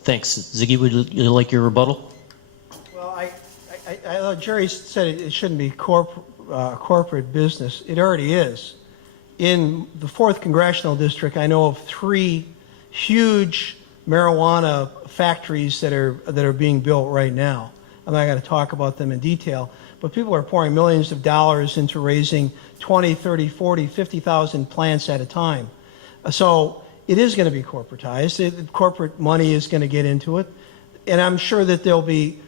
Thanks. Ziggy, would you like your rebuttal? Well, Jerry said it shouldn't be corporate business. It already is. In the 4th Congressional District, I know of 3 huge marijuana factories that are being built right now. I'm not going to talk about them in detail, but people are pouring millions of dollars into raising 20, 30, 40, 50,000 plants at a time. So it is going to be corporatized. Corporate money is going to get into it. And I'm sure that there'll be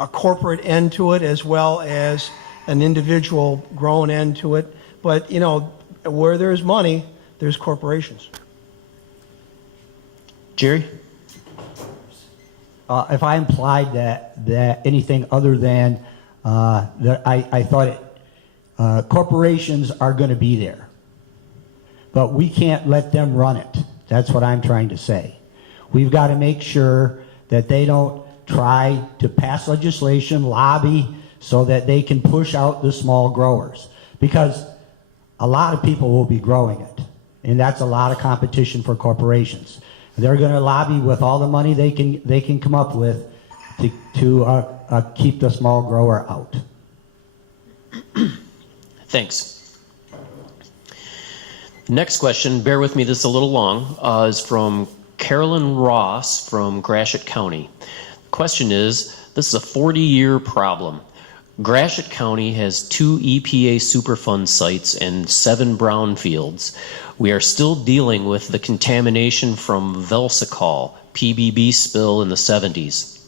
a corporate end to it as well as an individual grown end to it. But, where there's money, there's corporations. Jerry? If I implied that anything other than that I thought corporations are going to be there, but we can't let them run it. That's what I'm trying to say. We've got to make sure that they don't try to pass legislation, lobby, so that they can push out the small growers, because a lot of people will be growing it, and that's a lot of competition for corporations. They're going to lobby with all the money they can come up with to keep the small grower out. Thanks. Next question, bear with me, this is a little long, is from Carolyn Ross from Gratiot County. The question is, this is a 40-year problem. Gratiot County has 2 EPA Superfund sites and 7 brownfields. We are still dealing with the contamination from Velsicol, PBB spill in the 70s.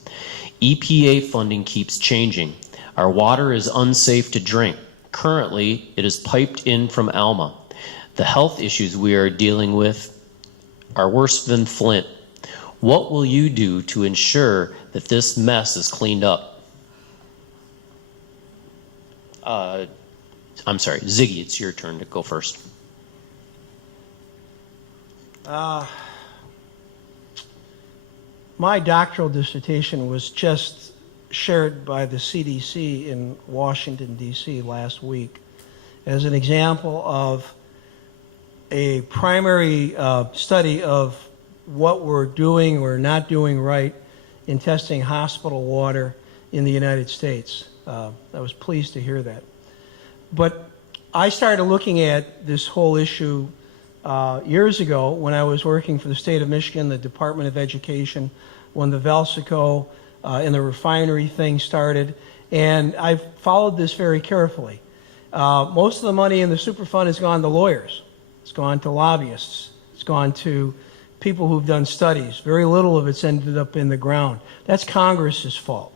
EPA funding keeps changing. Our water is unsafe to drink. Currently, it is piped in from Alma. The health issues we are dealing with are worse than Flint. What will you do to ensure that this mess is cleaned up? I'm sorry, Ziggy, it's your turn to go first. My doctoral dissertation was just shared by the CDC in Washington, D.C. last week as an example of a primary study of what we're doing or not doing right in testing hospital water in the United States. I was pleased to hear that. But I started looking at this whole issue years ago when I was working for the state of Michigan, the Department of Education, when the Velsico and the refinery thing started. And I've followed this very carefully. Most of the money in the Superfund has gone to lawyers. It's gone to lobbyists. It's gone to people who've done studies. Very little of it's ended up in the ground. That's Congress's fault.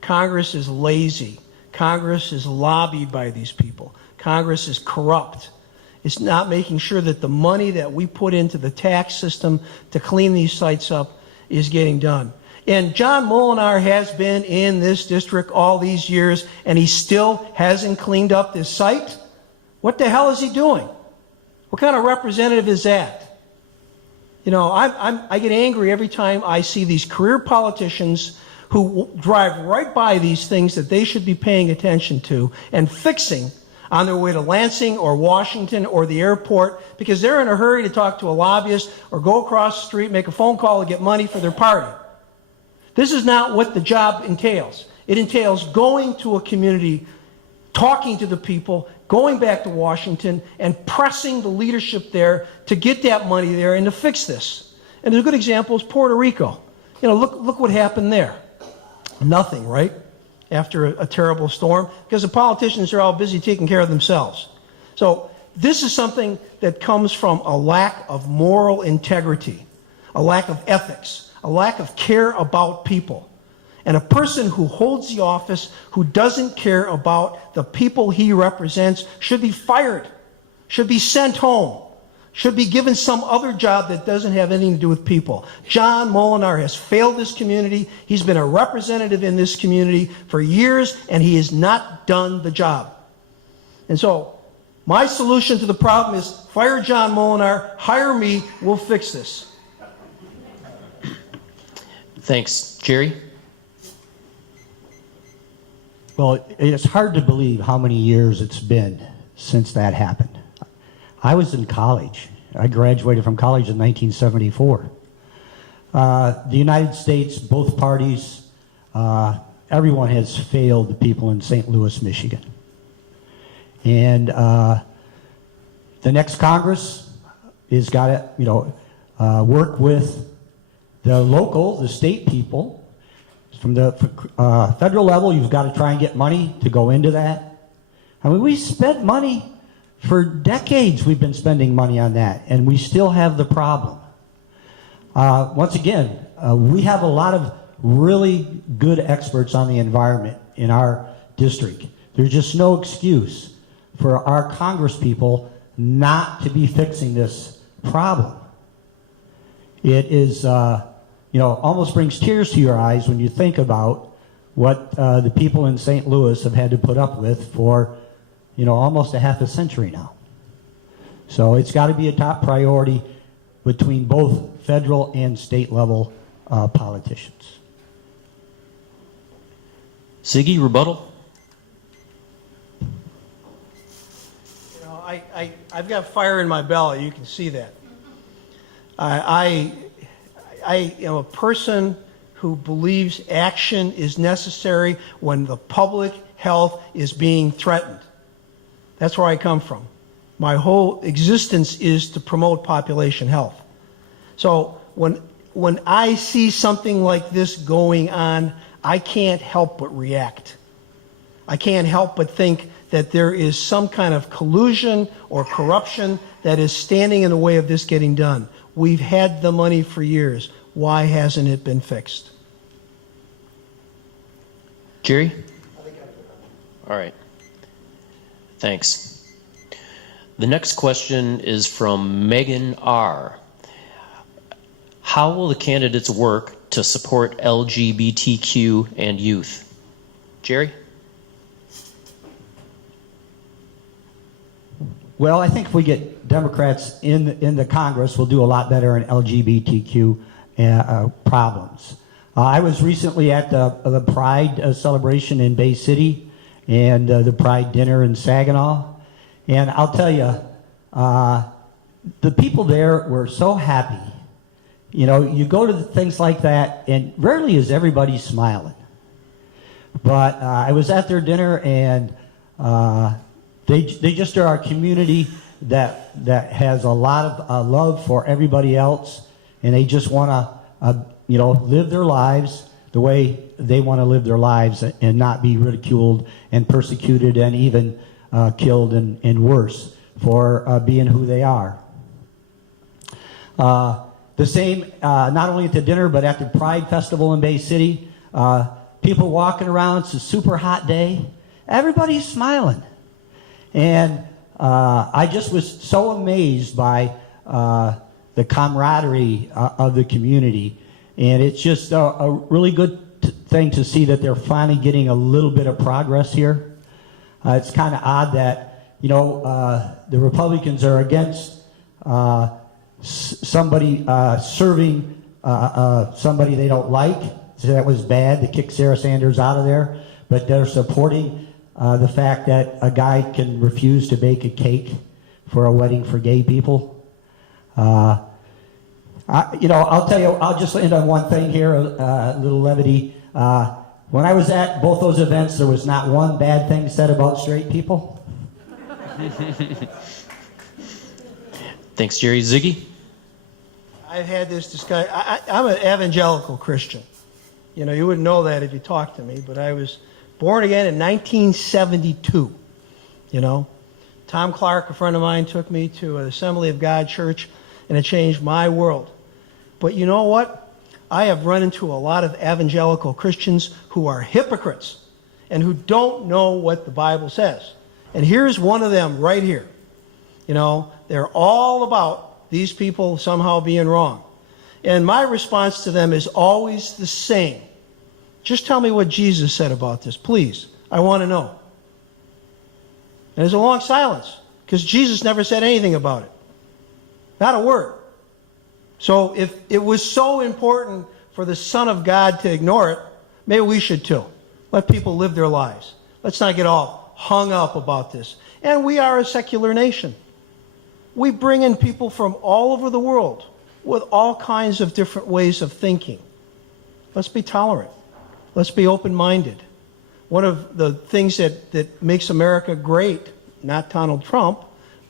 Congress is lazy. Congress is lobbied by these people. Congress is corrupt. It's not making sure that the money that we put into the tax system to clean these sites up is getting done. And John Molinar has been in this district all these years, and he still hasn't cleaned up this site? What the hell is he doing? What kind of representative is that? You know, I get angry every time I see these career politicians who drive right by these things that they should be paying attention to and fixing on their way to Lansing or Washington or the airport because they're in a hurry to talk to a lobbyist or go across the street, make a phone call to get money for their party. This is not what the job entails. It entails going to a community, talking to the people, going back to Washington, and pressing the leadership there to get that money there and to fix this. And a good example is Puerto Rico. You know, look what happened there. Nothing, right? After a terrible storm, because the politicians are all busy taking care of themselves. So this is something that comes from a lack of moral integrity, a lack of ethics, a lack of care about people. And a person who holds the office, who doesn't care about the people he represents, should be fired, should be sent home, should be given some other job that doesn't have anything to do with people. John Molinar has failed this community. He's been a representative in this community for years, and he has not done the job. And so my solution to the problem is fire John Molinar, hire me, we'll fix this. Thanks. Jerry? Well, it's hard to believe how many years it's been since that happened. I was in college. I graduated from college in 1974. The United States, both parties, everyone has failed the people in St. Louis, Michigan. And the next Congress has got to, work with the state people. From the federal level, you've got to try and get money to go into that. I mean, we spent money for decades. We've been spending money on that, and we still have the problem. Once again, we have a lot of really good experts on the environment in our district. There's just no excuse for our Congress people not to be fixing this problem. It is... almost brings tears to your eyes when you think about what the people in St. Louis have had to put up with for, almost a half a century now. So it's got to be a top priority between both federal and state level politicians. Ziggy, rebuttal? I've got fire in my belly. You can see that. I am a person who believes action is necessary when the public health is being threatened. That's where I come from. My whole existence is to promote population health. So when I see something like this going on, I can't help but react. I can't help but think that there is some kind of collusion or corruption that is standing in the way of this getting done. We've had the money for years. Why hasn't it been fixed? Jerry? All right. Thanks. The next question is from Megan R. How will the candidates work to support LGBTQ and youth? Jerry? Well, I think if we get Democrats in the Congress, we'll do a lot better in LGBTQ problems. I was recently at the Pride celebration in Bay City and the Pride dinner in Saginaw. And I'll tell you, the people there were so happy. You know, you go to things like that, and rarely is everybody smiling. But I was at their dinner, and they just are a community that has a lot of love for everybody else, and they just want to, live their lives the way they want to live their lives and not be ridiculed and persecuted and even killed and worse for being who they are. The same, not only at the dinner, but at the Pride Festival in Bay City. People walking around, it's a super hot day. Everybody's smiling. And I just was so amazed by the camaraderie of the community. And it's just a really good thing to see that they're finally getting a little bit of progress here. It's kind of odd that, the Republicans are against somebody serving somebody they don't like. So that was bad to kick Sarah Sanders out of there. But they're supporting the fact that a guy can refuse to bake a cake for a wedding for gay people. I'll tell you, I'll just end on one thing here, a little levity. When I was at both those events, there was not one bad thing said about straight people. Thanks, Jerry. Ziggy? I've had this discussion. I'm an evangelical Christian. You wouldn't know that if you talked to me, but I was born again in 1972. Tom Clark, a friend of mine, took me to an Assembly of God church, and it changed my world. But you know what? I have run into a lot of evangelical Christians who are hypocrites and who don't know what the Bible says. And here's one of them right here. They're all about these people somehow being wrong. And my response to them is always the same. Just tell me what Jesus said about this, please. I want to know. And there's a long silence because Jesus never said anything about it. Not a word. So if it was so important for the Son of God to ignore it, maybe we should too. Let people live their lives. Let's not get all hung up about this. And we are a secular nation. We bring in people from all over the world with all kinds of different ways of thinking. Let's be tolerant. Let's be open-minded. One of the things that makes America great, not Donald Trump,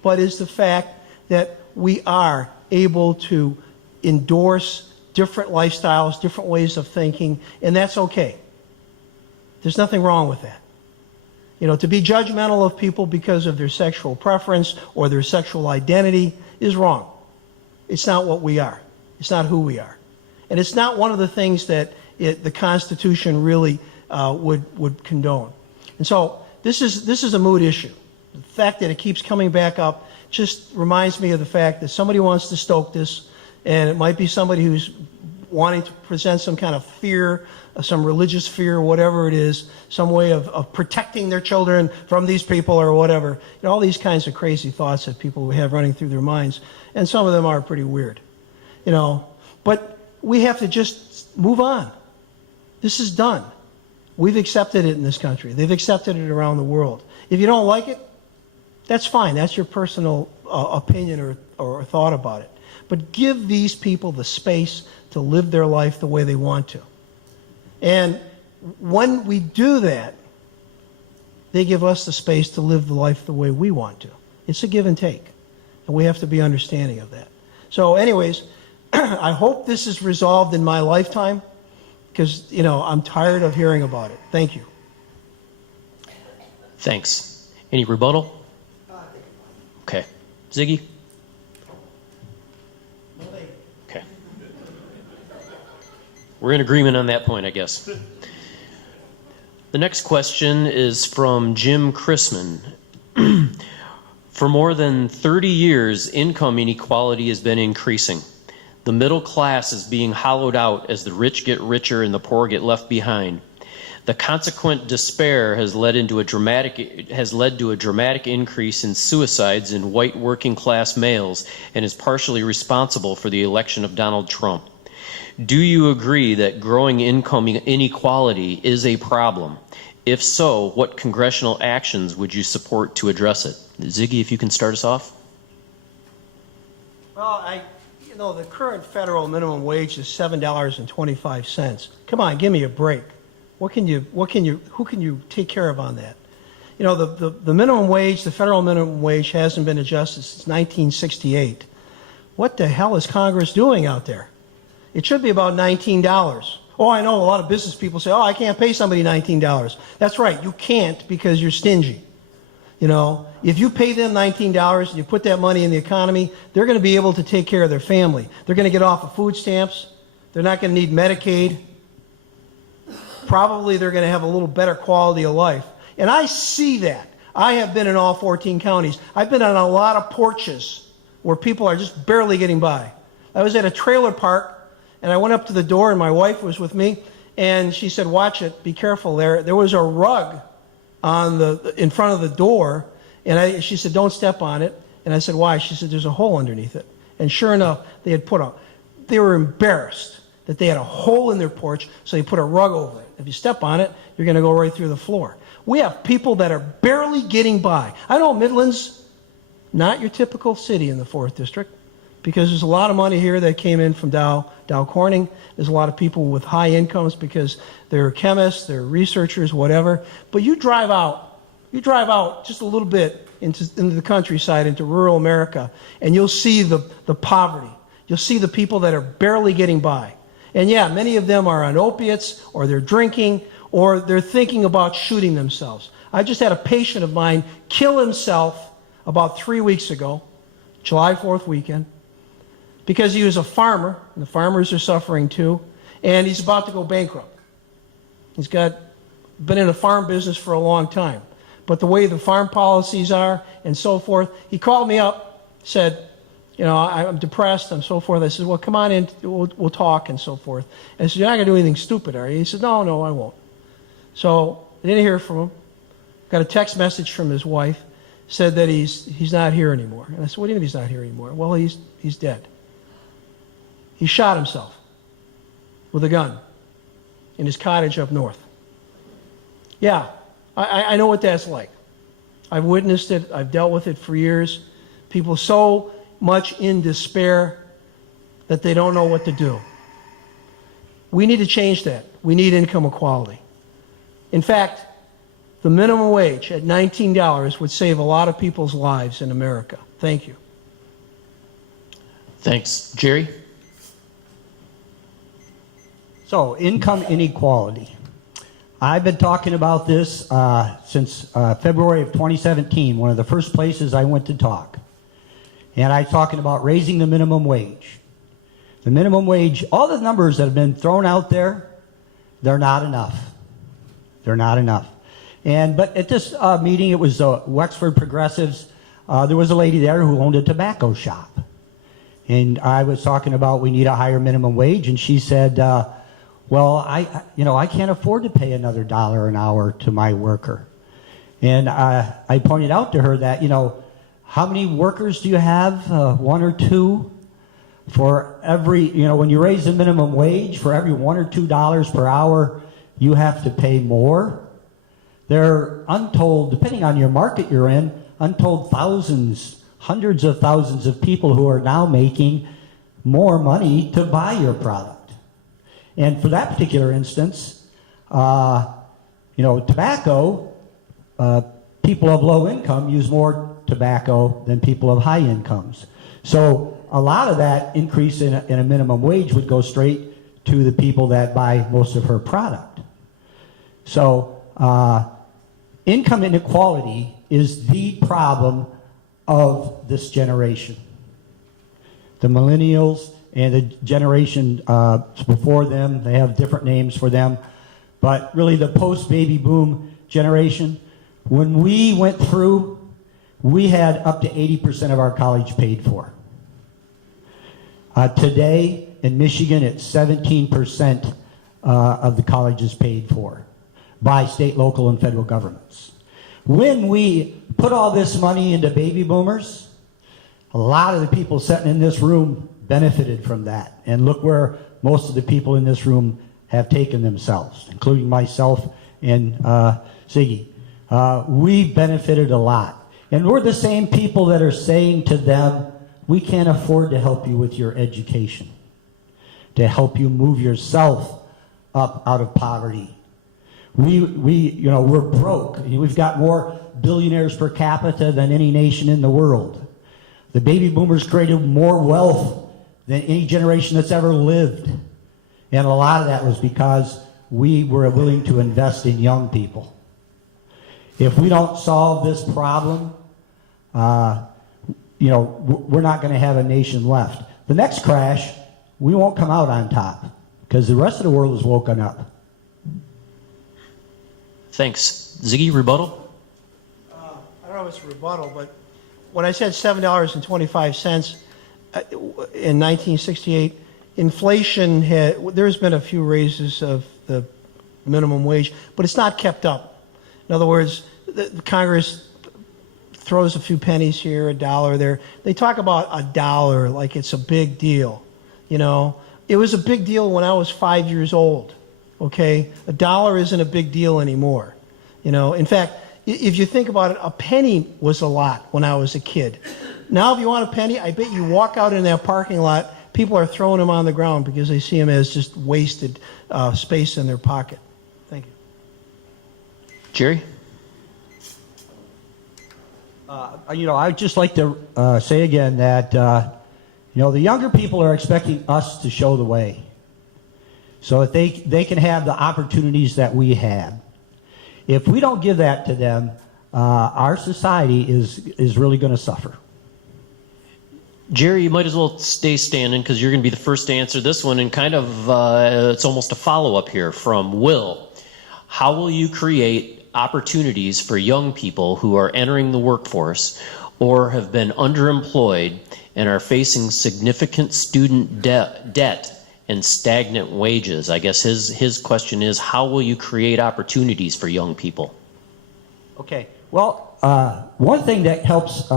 but is the fact that we are able to endorse different lifestyles, different ways of thinking, and that's okay. There's nothing wrong with that. To be judgmental of people because of their sexual preference or their sexual identity is wrong. It's not what we are. It's not who we are. And it's not one of the things that the Constitution really would condone. And so this is a mood issue. The fact that it keeps coming back up just reminds me of the fact that somebody wants to stoke this, and it might be somebody who's wanting to present some kind of fear, some religious fear, whatever it is, some way of protecting their children from these people or whatever. All these kinds of crazy thoughts that people have running through their minds, and some of them are pretty weird. But we have to just move on. This is done. We've accepted it in this country. They've accepted it around the world. If you don't like it, that's fine. That's your personal opinion or thought about it. But give these people the space to live their life the way they want to. And when we do that, they give us the space to live the life the way we want to. It's a give and take. And we have to be understanding of that. So anyways, I hope this is resolved in my lifetime because, I'm tired of hearing about it. Thank you. Thanks. Any rebuttal? Okay. Ziggy? Okay. We're in agreement on that point, I guess. The next question is from Jim Chrisman. For more than 30 years, income inequality has been increasing. The middle class is being hollowed out as the rich get richer and the poor get left behind. The consequent despair has led to a dramatic increase in suicides in white working class males and is partially responsible for the election of Donald Trump. Do you agree that growing income inequality is a problem? If so, what congressional actions would you support to address it? Ziggy, if you can start us off. Well, the current federal minimum wage is $7.25. Come on, give me a break. Who can you take care of on that? You know, the minimum wage, the federal minimum wage hasn't been adjusted since 1968. What the hell is Congress doing out there? It should be about $19. Oh, I know a lot of business people say, oh, I can't pay somebody $19. That's right, you can't because you're stingy. You know, if you pay them $19 and you put that money in the economy, they're going to be able to take care of their family. They're going to get off of food stamps. They're not going to need Medicaid. Probably they're going to have a little better quality of life. And I see that. I have been in all 14 counties. I've been on a lot of porches where people are just barely getting by. I was at a trailer park, and I went up to the door, and my wife was with me, and she said, watch it, be careful there. There was a rug in front of the door, and she said, don't step on it. And I said, why? She said, there's a hole underneath it. And sure enough, they were embarrassed that they had a hole in their porch, so they put a rug over it. If you step on it, you're going to go right through the floor. We have people that are barely getting by. I know Midland's not your typical city in the 4th District, because there's a lot of money here that came in from Dow Corning. There's a lot of people with high incomes because they're chemists, they're researchers, whatever. But you drive out just a little bit into the countryside, into rural America, and you'll see the poverty. You'll see the people that are barely getting by. And yeah, many of them are on opiates, or they're drinking, or they're thinking about shooting themselves. I just had a patient of mine kill himself about 3 weeks ago, July 4th weekend, because he was a farmer, and the farmers are suffering too, and he's about to go bankrupt. He's been in the farm business for a long time. But the way the farm policies are and so forth, he called me up, said, you know, I'm depressed and so forth. I said, well, come on in, we'll talk and so forth. And I said, you're not going to do anything stupid, are you? He said, no, I won't. So I didn't hear from him. Got a text message from his wife, said that he's not here anymore. And I said, what do you mean he's not here anymore? Well, he's dead. He shot himself with a gun in his cottage up north. Yeah, I know what that's like. I've witnessed it. I've dealt with it for years. People so much in despair that they don't know what to do. We need to change that. We need income equality. In fact, the minimum wage at $19 would save a lot of people's lives in America. Thank you. Thanks. Jerry? So, income inequality. I've been talking about this since February of 2017, one of the first places I went to talk. And I'm talking about raising the minimum wage. The minimum wage, all the numbers that have been thrown out there, they're not enough. They're not enough. But at this meeting, it was Wexford Progressives. There was a lady there who owned a tobacco shop. And I was talking about we need a higher minimum wage, and she said, well, I can't afford to pay another $1 an hour to my worker. And I pointed out to her that, how many workers do you have? 1 or 2? For every, when you raise the minimum wage, for every $1 or $2 per hour, you have to pay more. There are untold, depending on your market you're in, untold thousands, hundreds of thousands of people who are now making more money to buy your product. And for that particular instance, tobacco, people of low income use more tobacco than people of high incomes. So a lot of that increase in a minimum wage would go straight to the people that buy most of her product. So income inequality is the problem of this generation. The millennials and the generation before them, they have different names for them, but really the post-baby boom generation, when we went through, we had up to 80% of our college paid for. Today in Michigan, it's 17% of the college is paid for. by state, local, and federal governments. When we put all this money into baby boomers, a lot of the people sitting in this room benefited from that. And look where most of the people in this room have taken themselves, including myself and Ziggy. We benefited a lot. And we're the same people that are saying to them, we can't afford to help you with your education, to help you move yourself up out of poverty. We're broke. We've got more billionaires per capita than any nation in the world. The baby boomers created more wealth than any generation that's ever lived. And a lot of that was because we were willing to invest in young people. If we don't solve this problem, we're not going to have a nation left. The next crash, we won't come out on top because the rest of the world is woken up. Thanks. Ziggy, rebuttal? I don't know if it's a rebuttal, but when I said $7.25 in 1968, inflation there's been a few raises of the minimum wage, but it's not kept up. In other words, the Congress throws a few pennies here, a dollar there. They talk about a dollar like it's a big deal. It was a big deal when I was 5 years old. Okay, a dollar isn't a big deal anymore. In fact, if you think about it, a penny was a lot when I was a kid. Now, if you want a penny, I bet you walk out in that parking lot, people are throwing them on the ground because they see them as just wasted space in their pocket. Thank you. Jerry? I'd just like to say again that, the younger people are expecting us to show the way so that they can have the opportunities that we have. If we don't give that to them, our society is really going to suffer. Jerry, you might as well stay standing because you're going to be the first to answer this one, and kind of it's almost a follow-up here from Will. How will you create opportunities for young people who are entering the workforce or have been underemployed and are facing significant student debt and stagnant wages? I guess his question is, how will you create opportunities for young people? Okay, well, one thing that helps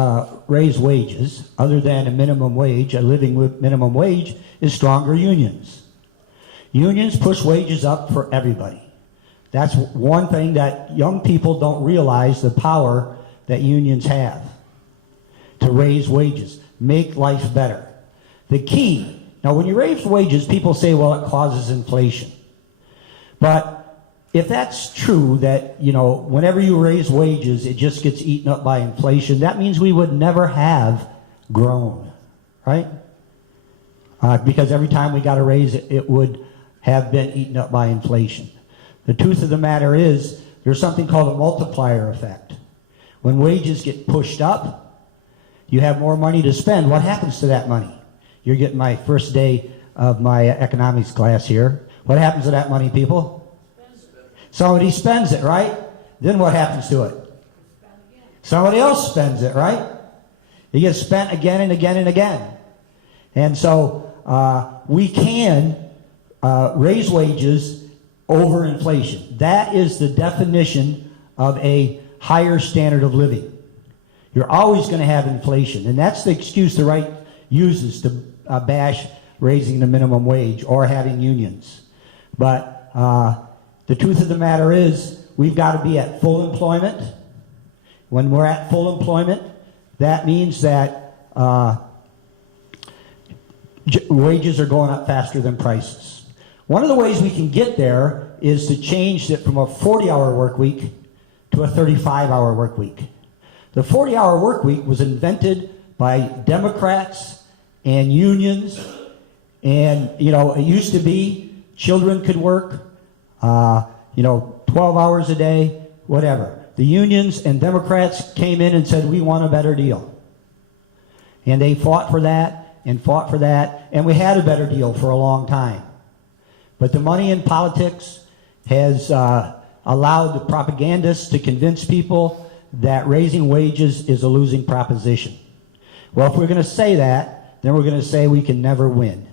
raise wages, other than a minimum wage, a living with minimum wage, is stronger unions. Unions push wages up for everybody. That's one thing that young people don't realize, the power that unions have to raise wages, make life better. The key, now when you raise wages, people say, well, it causes inflation. But if that's true, that, whenever you raise wages, it just gets eaten up by inflation, that means we would never have grown, right? Because every time we got a raise, it would have been eaten up by inflation. The truth of the matter is, there's something called a multiplier effect. When wages get pushed up, you have more money to spend. What happens to that money? You're getting my first day of my economics class here. What happens to that money, people? Somebody spends it, right? Then what happens to it? Somebody else spends it, right? It gets spent again and again and again. And so we can raise wages over inflation. That is the definition of a higher standard of living. You're always going to have inflation, and that's the excuse the right uses to bash raising the minimum wage or having unions. But the truth of the matter is, we've got to be at full employment. When we're at full employment, that means that wages are going up faster than prices. One of the ways we can get there is to change it from a 40-hour work week to a 35-hour work week. The 40-hour work week was invented by Democrats and unions, and it used to be children could work 12 hours a day, whatever. The unions and Democrats came in and said, we want a better deal. And they fought for that and fought for that, and we had a better deal for a long time. But the money in politics has allowed the propagandists to convince people that raising wages is a losing proposition. Well, if we're going to say that, then we're going to say we can never win.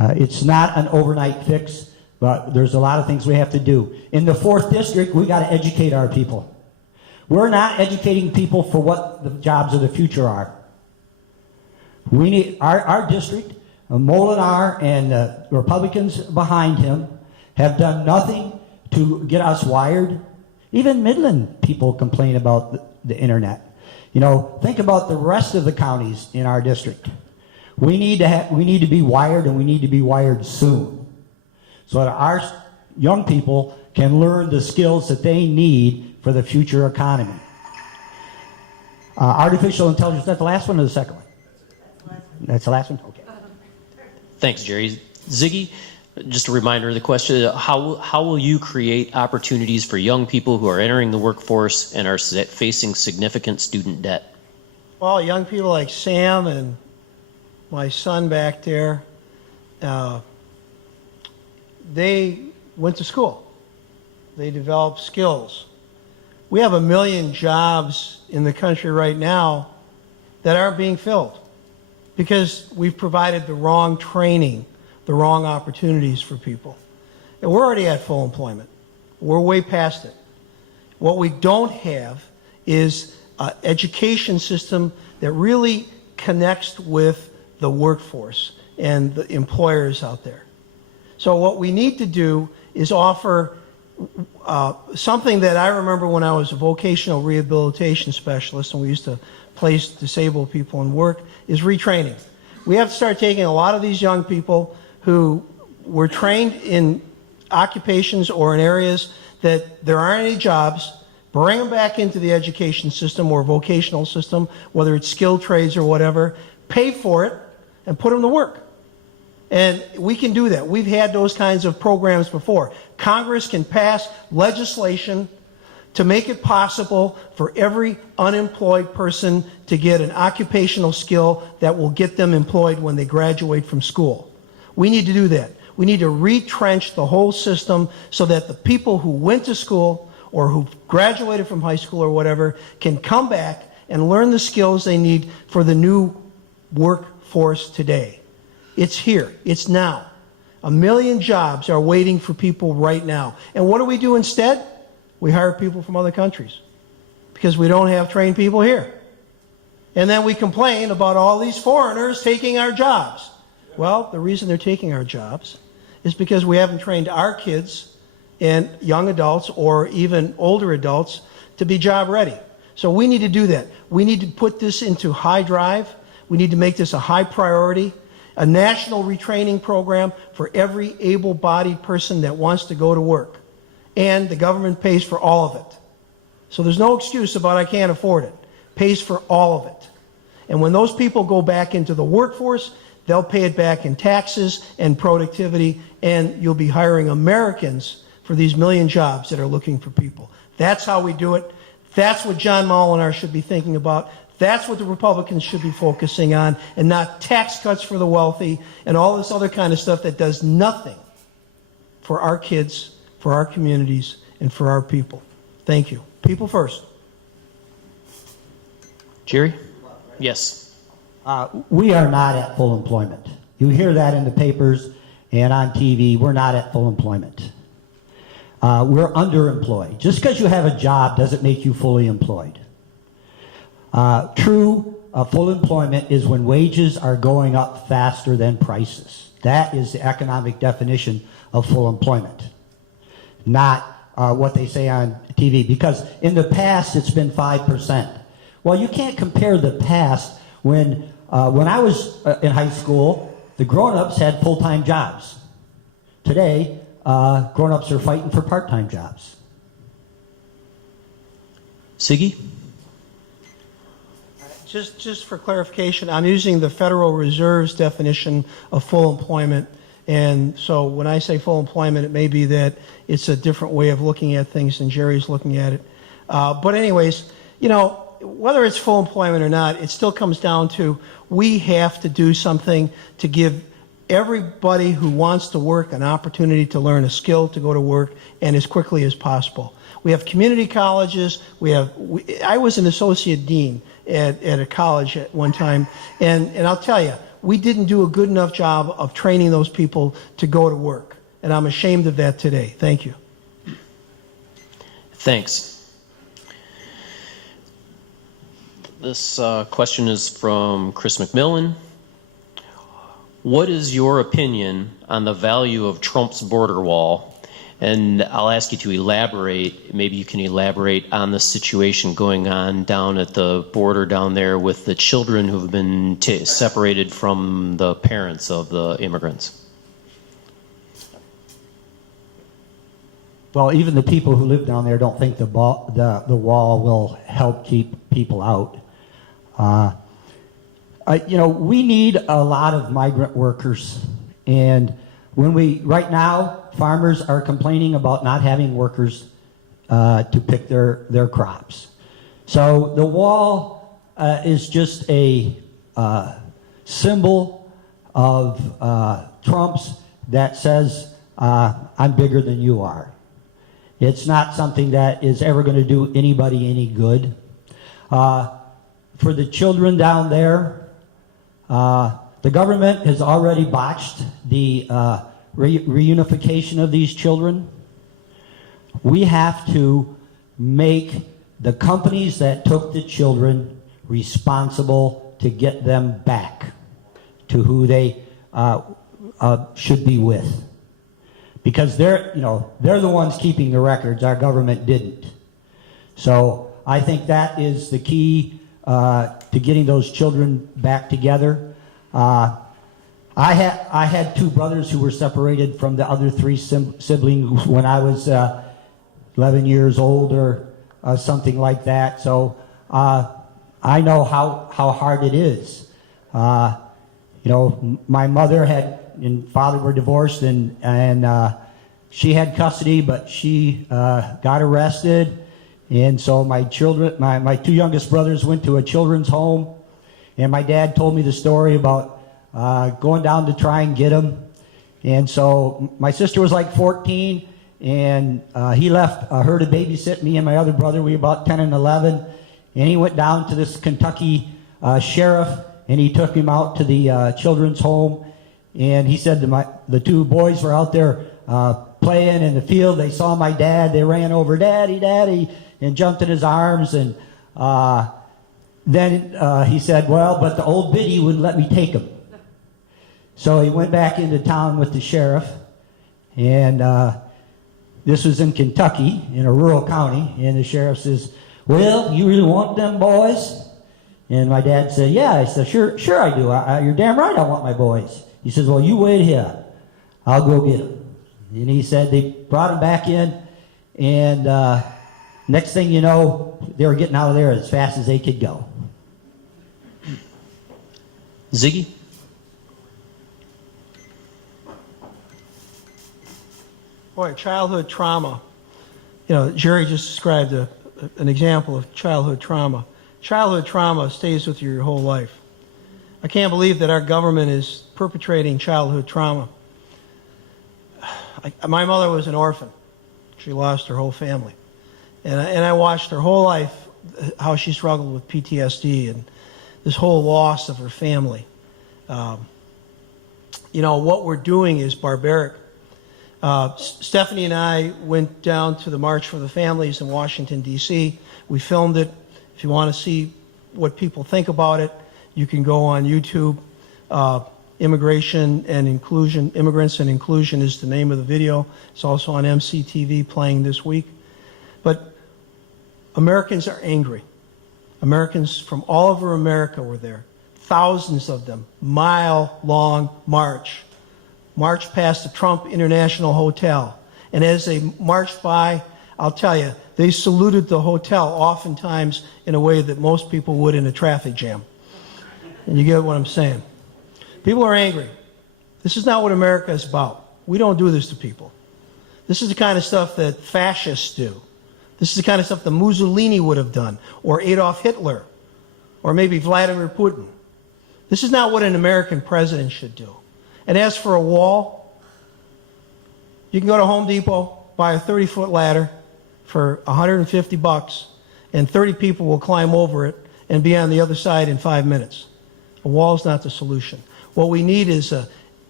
It's not an overnight fix, but there's a lot of things we have to do. In the 4th district, we got to educate our people. We're not educating people for what the jobs of the future are. We need our district, Molinar and the Republicans behind him have done nothing to get us wired. Even Midland people complain about the internet. You know, think about the rest of the counties in our district. We need to be wired, and we need to be wired soon, so that our young people can learn the skills that they need for the future economy. Artificial intelligence, is that the last one or the second one? That's the last one? Okay. Thanks, Jerry. Ziggy, just a reminder of the question, how will you create opportunities for young people who are entering the workforce and are facing significant student debt? Well, young people like Sam and my son back there, they went to school. They developed skills. We have 1 million jobs in the country right now that aren't being filled because we've provided the wrong training, the wrong opportunities for people. And we're already at full employment. We're way past it. What we don't have is an education system that really connects with the workforce and the employers out there. So what we need to do is offer something that I remember when I was a vocational rehabilitation specialist and we used to place disabled people in work, is retraining. We have to start taking a lot of these young people who were trained in occupations or in areas that there aren't any jobs, bring them back into the education system or vocational system, whether it's skilled trades or whatever, pay for it, and put them to work. And we can do that. We've had those kinds of programs before. Congress can pass legislation to make it possible for every unemployed person to get an occupational skill that will get them employed when they graduate from school. We need to do that. We need to retrench the whole system so that the people who went to school or who graduated from high school or whatever can come back and learn the skills they need for the new workforce today. It's here. It's now. 1 million jobs are waiting for people right now. And what do we do instead? We hire people from other countries because we don't have trained people here. And then we complain about all these foreigners taking our jobs. Well, the reason they're taking our jobs is because we haven't trained our kids and young adults or even older adults to be job ready. So we need to do that. We need to put this into high drive. We need to make this a high priority. A national retraining program for every able-bodied person that wants to go to work. And the government pays for all of it. So there's no excuse about I can't afford it. Pays for all of it. And when those people go back into the workforce, they'll pay it back in taxes and productivity, and you'll be hiring Americans for these 1 million jobs that are looking for people. That's how we do it. That's what John Molinar should be thinking about. That's what the Republicans should be focusing on, and not tax cuts for the wealthy and all this other kind of stuff that does nothing for our kids, for our communities, and for our people. Thank you. People first. Jerry? Yes. We are not at full employment. You hear that in the papers and on TV. We're not at full employment. We're underemployed. Just because you have a job doesn't make you fully employed. True full employment is when wages are going up faster than prices. That is the economic definition of full employment, not what they say on TV. Because in the past, it's been 5%. Well, you can't compare the past when I was in high school, the grown-ups had full-time jobs. Today, grown-ups are fighting for part-time jobs. Siggy? Just for clarification, I'm using the Federal Reserve's definition of full employment. And so when I say full employment, it may be that it's a different way of looking at things than Jerry's looking at it. But anyways, you know, whether it's full employment or not, it still comes down to we have to do something to give everybody who wants to work an opportunity to learn a skill to go to work and as quickly as possible. We have community colleges. I was an associate dean at a college at one time, and I'll tell you, we didn't do a good enough job of training those people to go to work. and I'm ashamed of that today. Thank you. Thanks. This question is from Chris McMillan. What is your opinion on the value of Trump's border wall? And I'll ask you to elaborate. Maybe you can elaborate on the situation going on down at the border down there with the children who've been separated from the parents of the immigrants. Well, even the people who live down there don't think the wall will help keep people out. We need a lot of migrant workers, and right now, farmers are complaining about not having workers to pick their crops. So the wall is just a symbol of Trump's that says, I'm bigger than you are. It's not something that is ever going to do anybody any good. For the children down there, the government has already botched the reunification of these children. We have to make the companies that took the children responsible to get them back to who they should be with. Because they're the ones keeping the records. Our government didn't. So I think that is the key to getting those children back together. I had two brothers who were separated from the other three siblings when I was 11 years old or something like that. So I know how hard it is. My mother and father were divorced, and she had custody, but she got arrested. And so my two youngest brothers went to a children's home, and my dad told me the story about going down to try and get him. And so my sister was like 14, and he left her to babysit me and my other brother. We were about 10 and 11, and he went down to this Kentucky sheriff, and he took him out to the children's home. And he said the two boys were out there playing in the field. They saw my dad. They ran over, "Daddy, Daddy," and jumped in his arms. And then he said, "Well, but the old biddy wouldn't let me take him." So he went back into town with the sheriff, and this was in Kentucky, in a rural county, and the sheriff says, "Well, you really want them boys?" And my dad said, "Yeah." I said, Sure I do. You're damn right I want my boys." He says, "Well, you wait here. I'll go get them." And he said they brought him back in, and next thing you know, they were getting out of there as fast as they could go. Ziggy? Boy, childhood trauma. Jerry just described an example of childhood trauma. Childhood trauma stays with you your whole life. I can't believe that our government is perpetrating childhood trauma. My mother was an orphan. She lost her whole family. And I watched her whole life how she struggled with PTSD and this whole loss of her family. What we're doing is barbaric. Stephanie and I went down to the March for the Families in Washington, D.C. We filmed it. If you want to see what people think about it, you can go on YouTube. Immigration and Inclusion, Immigrants and Inclusion is the name of the video. It's also on MCTV playing this week. But Americans are angry. Americans from all over America were there. Thousands of them, mile-long march past the Trump International Hotel. And as they marched by, I'll tell you, they saluted the hotel oftentimes in a way that most people would in a traffic jam. And you get what I'm saying. People are angry. This is not what America is about. We don't do this to people. This is the kind of stuff that fascists do. This is the kind of stuff that Mussolini would have done, or Adolf Hitler, or maybe Vladimir Putin. This is not what an American president should do. And as for a wall, you can go to Home Depot, buy a 30-foot ladder for $150, and 30 people will climb over it and be on the other side in 5 minutes. A wall is not the solution. What we need is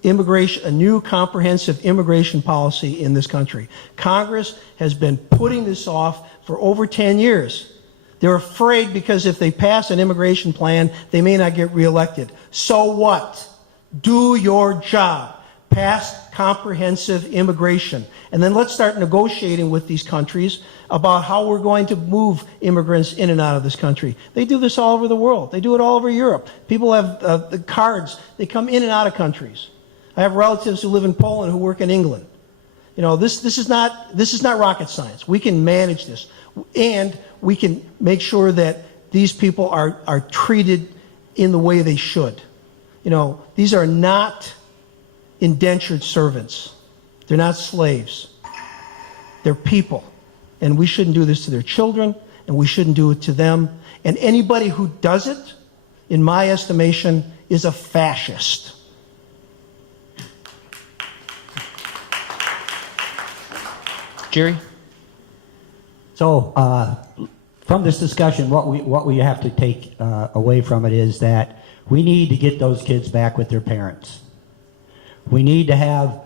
a new comprehensive immigration policy in this country. Congress has been putting this off for over 10 years. They're afraid because if they pass an immigration plan, they may not get reelected. So what? Do your job. Pass comprehensive immigration. And then let's start negotiating with these countries about how we're going to move immigrants in and out of this country. They do this all over the world. They do it all over Europe. People have the cards. They come in and out of countries. I have relatives who live in Poland who work in England. You know, this is not rocket science. We can manage this. And we can make sure that these people are treated in the way they should. You know, these are not indentured servants. They're not slaves. They're people. And we shouldn't do this to their children, and we shouldn't do it to them. And anybody who does it, in my estimation, is a fascist. Jerry? So, from this discussion, what we have to take away from it is that we need to get those kids back with their parents. We need to have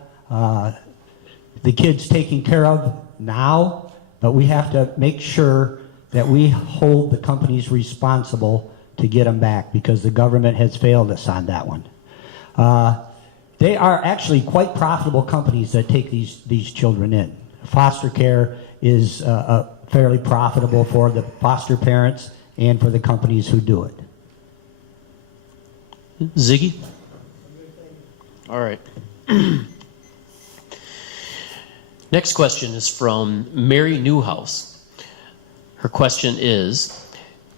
the kids taken care of now, but we have to make sure that we hold the companies responsible to get them back, because the government has failed us on that one. They are actually quite profitable companies that take these children in. Foster care is fairly profitable for the foster parents and for the companies who do it. Ziggy? All right. Next question is from Mary Newhouse. Her question is,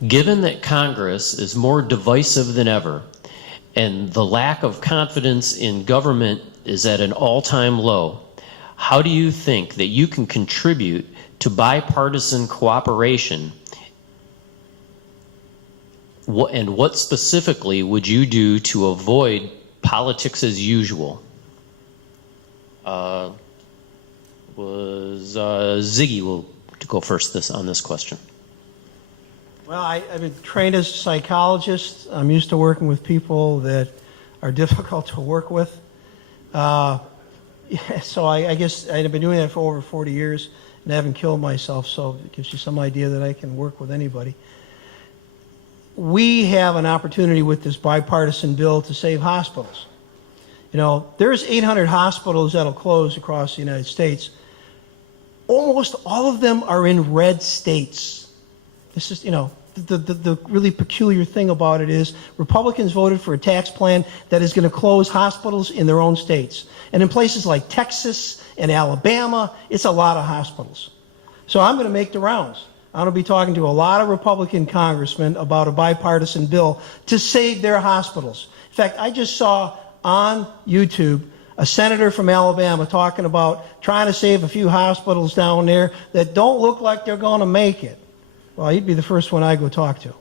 given that Congress is more divisive than ever and the lack of confidence in government is at an all-time low, how do you think that you can contribute to bipartisan cooperation? And what specifically would you do to avoid politics as usual? Ziggy will go first on this question. Well, I've been trained as a psychologist. I'm used to working with people that are difficult to work with. So I guess I've been doing that for over 40 years and I haven't killed myself, so it gives you some idea that I can work with anybody. We have an opportunity with this bipartisan bill to save hospitals. You know, there's 800 hospitals that'll close across the United States. Almost all of them are in red states. This is, you know, the really peculiar thing about it is Republicans voted for a tax plan that is going to close hospitals in their own states. And in places like Texas and Alabama, it's a lot of hospitals. So I'm going to make the rounds. I'm going to be talking to a lot of Republican congressmen about a bipartisan bill to save their hospitals. In fact, I just saw on YouTube a senator from Alabama talking about trying to save a few hospitals down there that don't look like they're going to make it. Well, he'd be the first one I go talk to.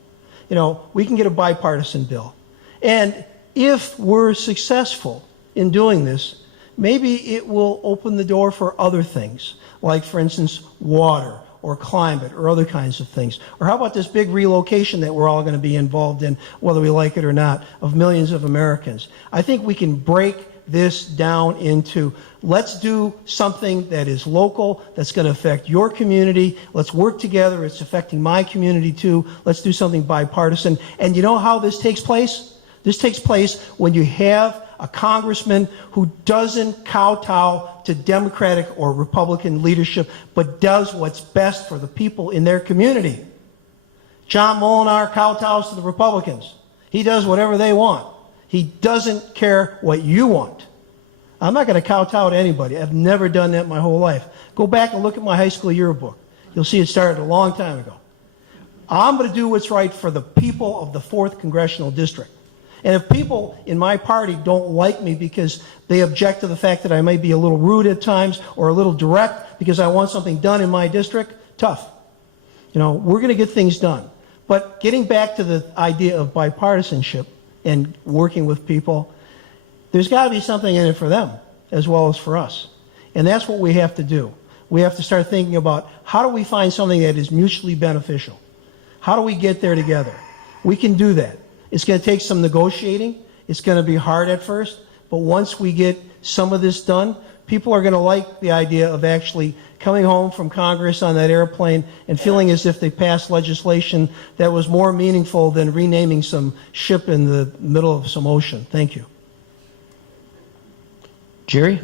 You know, we can get a bipartisan bill. And if we're successful in doing this, maybe it will open the door for other things, like, for instance, water or climate or other kinds of things. Or how about this big relocation that we're all going to be involved in, whether we like it or not, of millions of Americans. I think we can break this down into, let's do something that is local, that's going to affect your community. Let's work together. It's affecting my community too. Let's do something bipartisan. And you know how this takes place? This takes place when you have a congressman who doesn't kowtow to Democratic or Republican leadership, but does what's best for the people in their community. John Molinar kowtows to the Republicans. He does whatever they want. He doesn't care what you want. I'm not going to kowtow to anybody. I've never done that my whole life. Go back and look at my high school yearbook. You'll see it started a long time ago. I'm going to do what's right for the people of the 4th Congressional District. And if people in my party don't like me because they object to the fact that I may be a little rude at times or a little direct because I want something done in my district, tough. You know, we're going to get things done. But getting back to the idea of bipartisanship and working with people, there's got to be something in it for them as well as for us. And that's what we have to do. We have to start thinking about, how do we find something that is mutually beneficial? How do we get there together? We can do that. It's going to take some negotiating. It's going to be hard at first, but once we get some of this done, people are going to like the idea of actually coming home from Congress on that airplane and feeling as if they passed legislation that was more meaningful than renaming some ship in the middle of some ocean. Thank you. Jerry?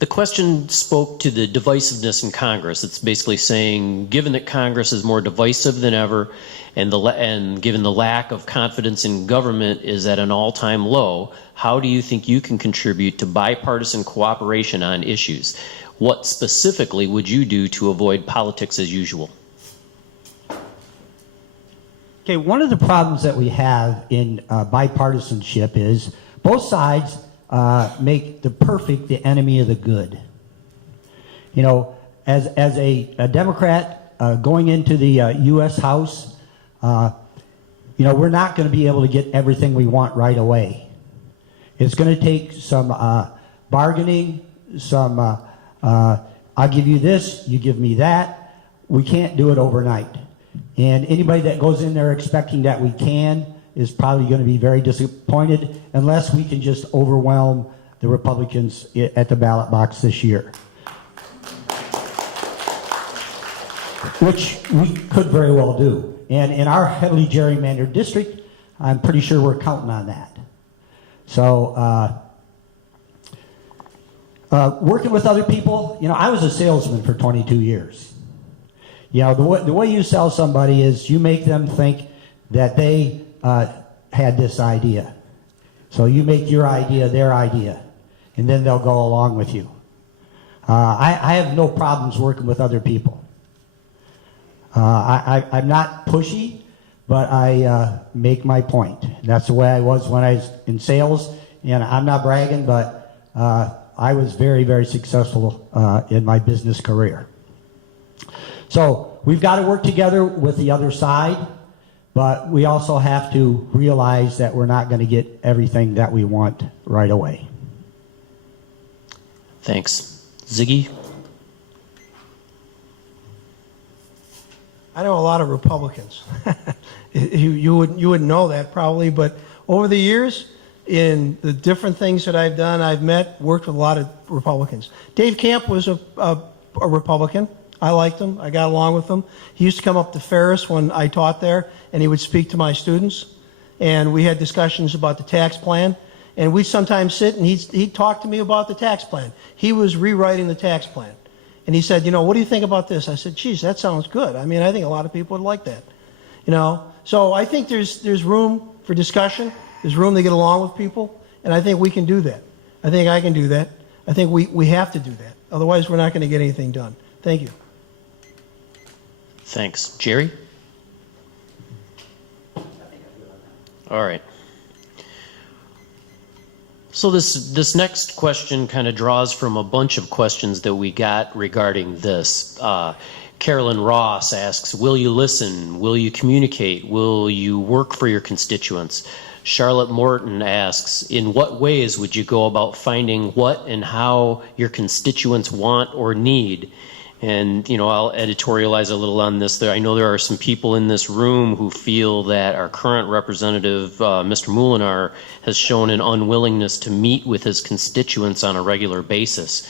The question spoke to the divisiveness in Congress. It's basically saying, given that Congress is more divisive than ever, and given the lack of confidence in government is at an all-time low, how do you think you can contribute to bipartisan cooperation on issues? What specifically would you do to avoid politics as usual? Okay, one of the problems that we have in bipartisanship is both sides make the perfect the enemy of the good. You know, as a Democrat going into the U.S. House, you know, we're not going to be able to get everything we want right away. It's going to take some bargaining, some I'll give you this, you give me that. We can't do it overnight. And anybody that goes in there expecting that we can is probably going to be very disappointed unless we can just overwhelm the Republicans at the ballot box this year. Which we could very well do. And in our heavily gerrymandered district, I'm pretty sure we're counting on that. So, working with other people, you know, I was a salesman for 22 years. You know, the way you sell somebody is you make them think that they had this idea. So you make your idea their idea, and then they'll go along with you. I have no problems working with other people. I'm not pushy, but I make my point. That's the way I was when I was in sales, and I'm not bragging, but I was very, very successful in my business career. So we've got to work together with the other side, but we also have to realize that we're not going to get everything that we want right away. Thanks. Ziggy? I know a lot of Republicans. you wouldn't know that probably, but over the years, in the different things that I've done, I've worked with a lot of Republicans. Dave Camp was a Republican. I liked him. I got along with him. He used to come up to Ferris when I taught there, and he would speak to my students. And we had discussions about the tax plan. And we'd sometimes sit, and he'd talk to me about the tax plan. He was rewriting the tax plan. And he said, you know, what do you think about this? I said, geez, that sounds good. I mean, I think a lot of people would like that. You know, so I think there's room for discussion. There's room to get along with people. And I think we can do that. I think I can do that. I think we have to do that. Otherwise, we're not going to get anything done. Thank you. Thanks. Jerry? All right. So this next question kind of draws from a bunch of questions that we got regarding this. Carolyn Ross asks, will you listen? Will you communicate? Will you work for your constituents? Charlotte Morton asks, in what ways would you go about finding what and how your constituents want or need? And, you know, I'll editorialize a little on this. I know there are some people in this room who feel that our current representative, Mr. Molinar, has shown an unwillingness to meet with his constituents on a regular basis.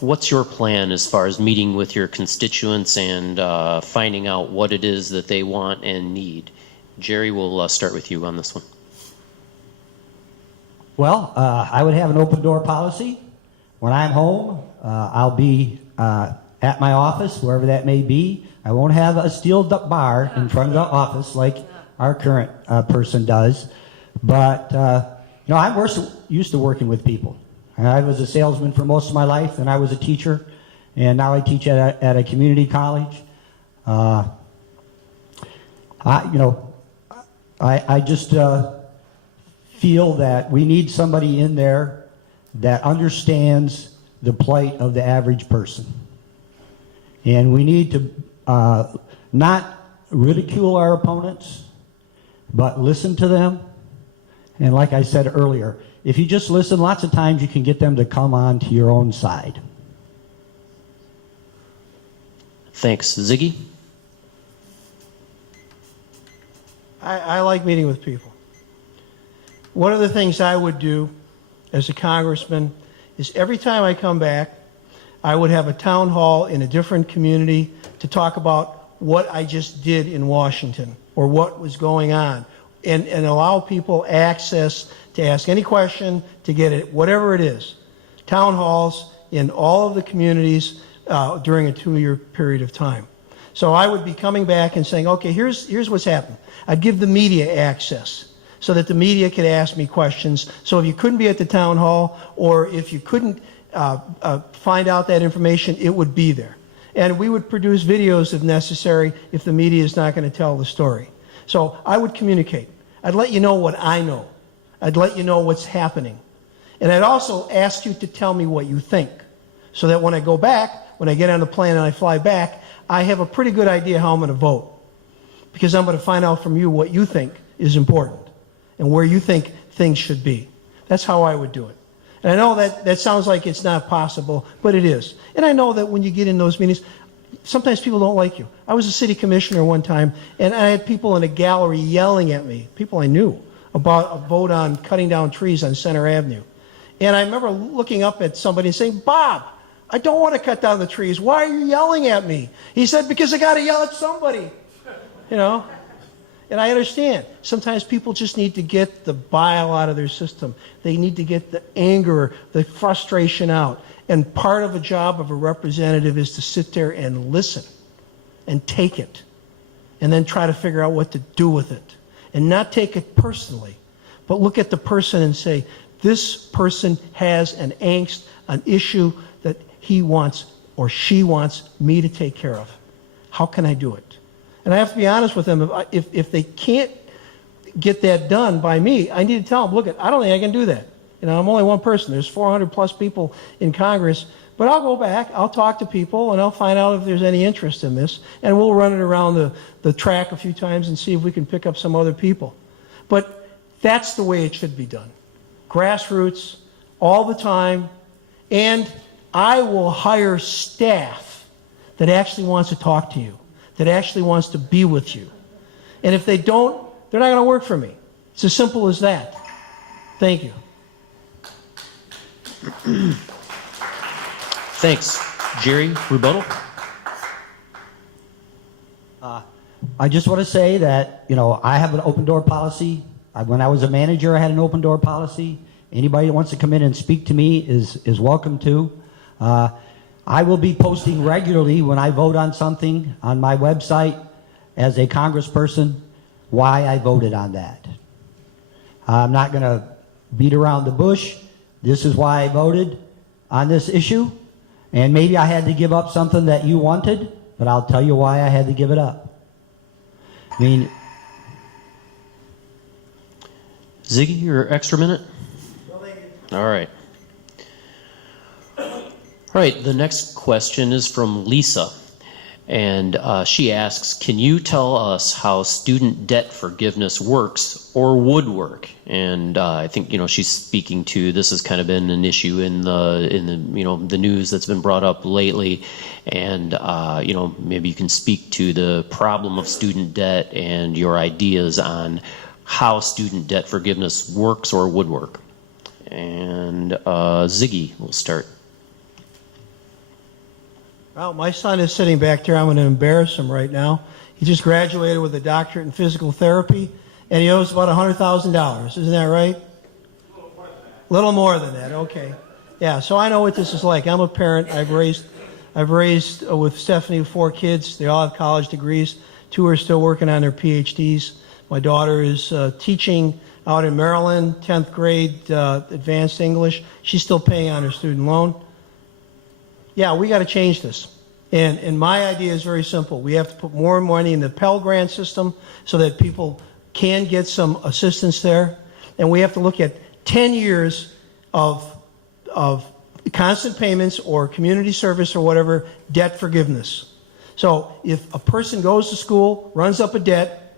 What's your plan as far as meeting with your constituents and finding out what it is that they want and need? Jerry, we'll start with you on this one. Well, I would have an open door policy. When I'm home, I'll be at my office, wherever that may be. I won't have a steel bar in front of the office like our current person does. But, you know, I'm used to working with people. I was a salesman for most of my life, and I was a teacher, and now I teach at a community college. I just feel that we need somebody in there that understands the plight of the average person. And we need to not ridicule our opponents, but listen to them. And like I said earlier, if you just listen, lots of times you can get them to come on to your own side. Thanks. Ziggy? I like meeting with people. One of the things I would do as a congressman is every time I come back, I would have a town hall in a different community to talk about what I just did in Washington or what was going on, and allow people access to ask any question, to get it, whatever it is. Town halls in all of the communities during a 2-year period of time. So I would be coming back and saying, okay, here's what's happened. I'd give the media access so that the media could ask me questions. So if you couldn't be at the town hall, or if you couldn't find out that information, it would be there. And we would produce videos if necessary if the media is not going to tell the story. So I would communicate. I'd let you know what I know. I'd let you know what's happening. And I'd also ask you to tell me what you think, so that when I go back, when I get on the plane and I fly back, I have a pretty good idea how I'm going to vote. Because I'm going to find out from you what you think is important and where you think things should be. That's how I would do it. And I know that sounds like it's not possible, but it is. And I know that when you get in those meetings, sometimes people don't like you. I was a city commissioner one time, and I had people in a gallery yelling at me, people I knew, about a vote on cutting down trees on Center Avenue. And I remember looking up at somebody and saying, Bob, I don't want to cut down the trees. Why are you yelling at me? He said, because I got to yell at somebody. You know? And I understand. Sometimes people just need to get the bile out of their system. They need to get the anger, the frustration out. And part of the job of a representative is to sit there and listen and take it, and then try to figure out what to do with it. And not take it personally, but look at the person and say, this person has an angst, an issue that he wants or she wants me to take care of. How can I do it? And I have to be honest with them. If they can't get that done by me, I need to tell them, look, I don't think I can do that. You know, I'm only one person. There's 400 plus people in Congress. But I'll go back, I'll talk to people, and I'll find out if there's any interest in this. And we'll run it around the track a few times and see if we can pick up some other people. But that's the way it should be done. Grassroots, all the time. And I will hire staff that actually wants to talk to you, that actually wants to be with you. And if they don't, they're not going to work for me. It's as simple as that. Thank you. Thanks. Jerry, rebuttal? I just want to say that, you know, I have an open door policy. When I was a manager, I had an open door policy. Anybody that wants to come in and speak to me is welcome to. I will be posting regularly when I vote on something on my website as a congressperson why I voted on that. I'm not going to beat around the bush. This is why I voted on this issue. And maybe I had to give up something that you wanted, but I'll tell you why I had to give it up. I mean, Ziggy, your extra minute? All right. All right, the next question is from Lisa. And she asks, can you tell us how student debt forgiveness works or would work? And I think, you know, she's speaking to, this has kind of been an issue in the you know, the news that's been brought up lately. And, you know, maybe you can speak to the problem of student debt and your ideas on how student debt forgiveness works or would work. And Ziggy will start. Well, my son is sitting back there. I'm going to embarrass him right now. He just graduated with a doctorate in physical therapy, and he owes about $100,000. Isn't that right? A little more than that. Okay. Yeah. So I know what this is like. I'm a parent. I've raised with Stephanie 4 kids. They all have college degrees. 2 are still working on their PhDs. My daughter is teaching out in Maryland, 10th grade, advanced English. She's still paying on her student loan. Yeah, we got to change this. And my idea is very simple. We have to put more money in the Pell Grant system so that people can get some assistance there. And we have to look at 10 years of constant payments or community service or whatever, debt forgiveness. So if a person goes to school, runs up a debt,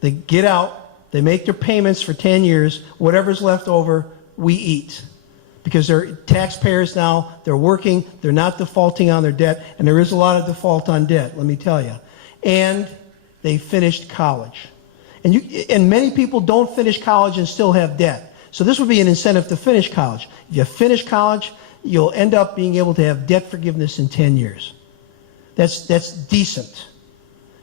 they get out, they make their payments for 10 years, whatever's left over, we eat. Because they're taxpayers now, they're working, they're not defaulting on their debt, and there is a lot of default on debt, let me tell you. And they finished college. And many people don't finish college and still have debt. So this would be an incentive to finish college. If you finish college, you'll end up being able to have debt forgiveness in 10 years. That's decent.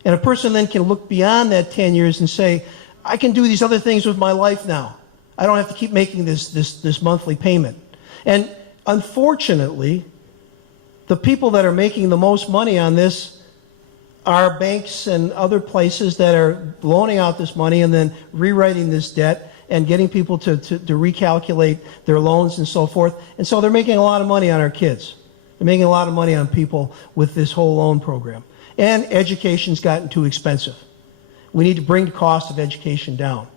And a person then can look beyond that 10 years and say, I can do these other things with my life now. I don't have to keep making this monthly payment. And unfortunately, the people that are making the most money on this are banks and other places that are loaning out this money and then rewriting this debt and getting people to recalculate their loans and so forth. And so they're making a lot of money on our kids. They're making a lot of money on people with this whole loan program. And education's gotten too expensive. We need to bring the cost of education down.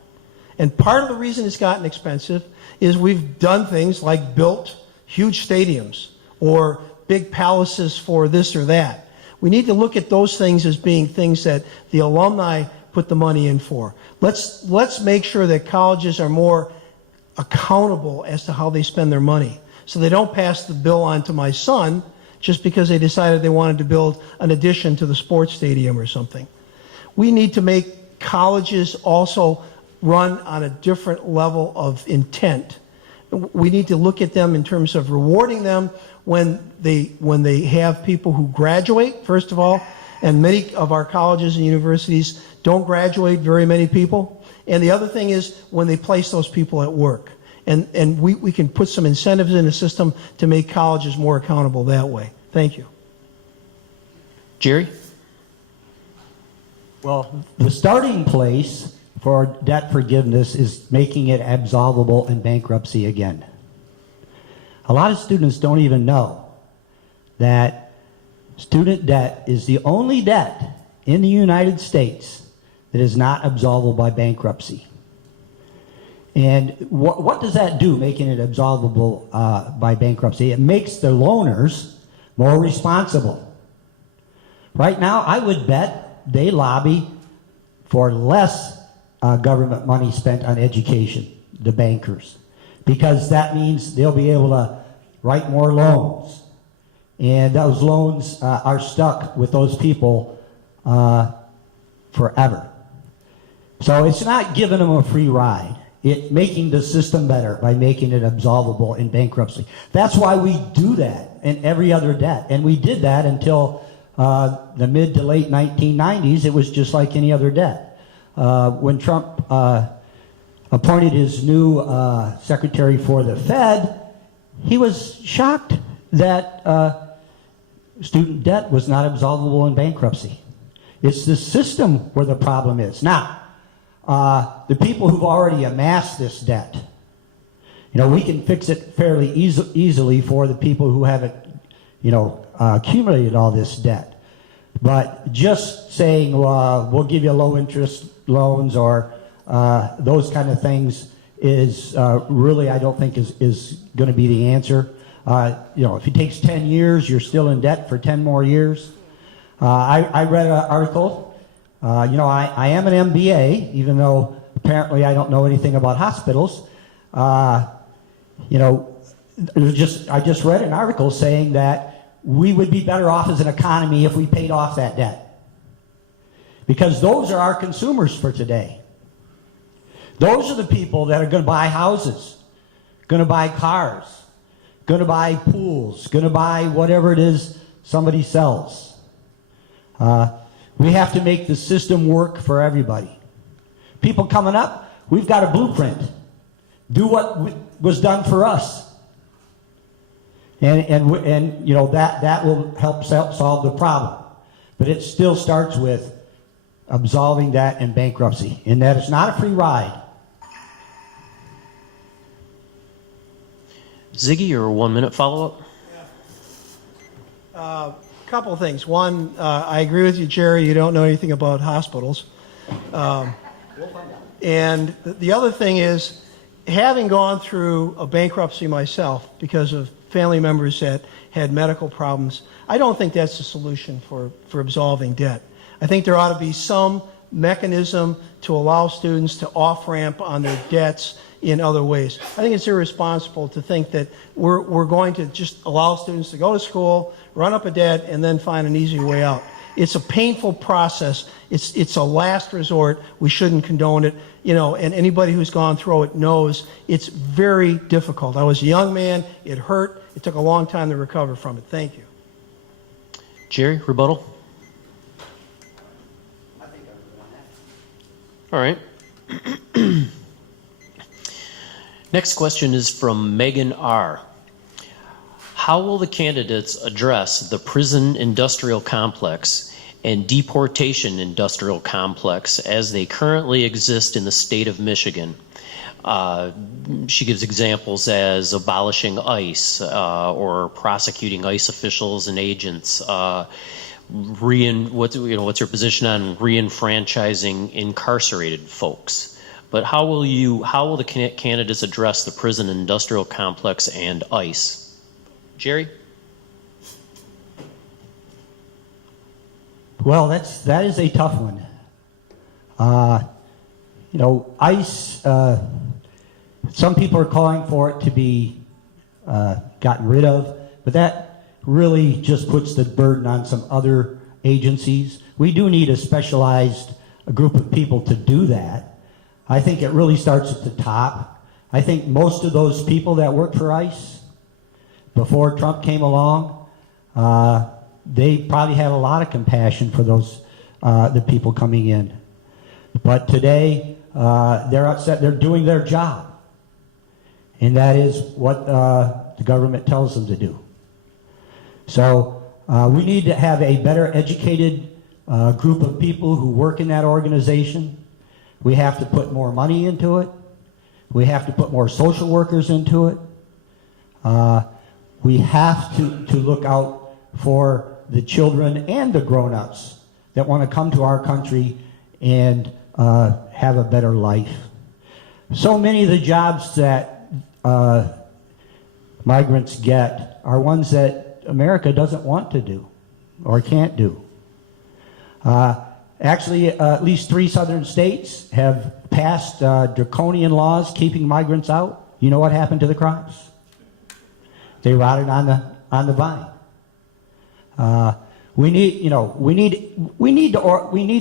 And part of the reason it's gotten expensive is we've done things like built huge stadiums or big palaces for this or that. We need to look at those things as being things that the alumni put the money in for. Let's make sure that colleges are more accountable as to how they spend their money, so they don't pass the bill on to my son just because they decided they wanted to build an addition to the sports stadium or something. We need to make colleges also run on a different level of intent. We need to look at them in terms of rewarding them when they have people who graduate, first of all, and many of our colleges and universities don't graduate very many people. And the other thing is when they place those people at work. And we can put some incentives in the system to make colleges more accountable that way. Thank you. Jerry? Well, the starting place for debt forgiveness is making it absolvable in bankruptcy again. A lot of students don't even know that student debt is the only debt in the United States that is not absolvable by bankruptcy. And what does that do, making it absolvable by bankruptcy? It makes the loaners more responsible. Right now, I would bet they lobby for less government money spent on education, the bankers, because that means they'll be able to write more loans. And those loans are stuck with those people forever. So it's not giving them a free ride. It's making the system better by making it absolvable in bankruptcy. That's why we do that in every other debt. And we did that until the mid to late 1990s. It was just like any other debt. When Trump appointed his new secretary for the Fed, he was shocked that student debt was not absolvable in bankruptcy. It's the system where the problem is. Now, the people who've already amassed this debt, we can fix it fairly easily for the people who haven't, accumulated all this debt. But just saying, we'll give you low interest loans or those kind of things is really, I don't think is going to be the answer. If it takes 10 years, you're still in debt for 10 more years. I read an article. I am an MBA, even though apparently I don't know anything about hospitals. I just read an article saying that we would be better off as an economy if we paid off that debt. Because those are our consumers for today. Those are the people that are going to buy houses, going to buy cars, going to buy pools, going to buy whatever it is somebody sells. We have to make the system work for everybody. People coming up, we've got a blueprint. Do what was done for us. And that will help solve the problem. But it still starts with absolving that in bankruptcy. And that is not a free ride. Ziggy, your 1 minute follow-up? Couple of things. One, I agree with you, Jerry. You don't know anything about hospitals. And the other thing is, having gone through a bankruptcy myself because of family members that had medical problems, I don't think that's the solution for absolving debt. I think there ought to be some mechanism to allow students to off-ramp on their debts in other ways. I think it's irresponsible to think that we're going to just allow students to go to school, run up a debt, and then find an easy way out. It's a painful process. It's a last resort. We shouldn't condone it. You know, and anybody who's gone through it knows it's very difficult. I was a young man. It hurt. It took a long time to recover from it. Thank you. Jerry, rebuttal? All right. Next question is from Megan R. How will the candidates address the prison industrial complex and deportation industrial complex as they currently exist in the state of Michigan? She gives examples as abolishing ICE or prosecuting ICE officials and agents. What's your position on re-enfranchising incarcerated folks? But how will the candidates address the prison industrial complex and ICE? Jerry? Well, that is a tough one. ICE, some people are calling for it to be gotten rid of, but that really just puts the burden on some other agencies. We do need a specialized group of people to do that. I think it really starts at the top. I think most of those people that work for ICE, before Trump came along, they probably had a lot of compassion for those the people coming in. But today, they're upset. They're doing their job, and that is what the government tells them to do. So we need to have a better educated group of people who work in that organization. We have to put more money into it. We have to put more social workers into it. We have to look out for the children and the grown-ups that want to come to our country and have a better life. So many of the jobs that migrants get are ones that America doesn't want to do or can't do. Actually, at least 3 southern states have passed draconian laws keeping migrants out. You know what happened to the crops? They rotted on the vine. We need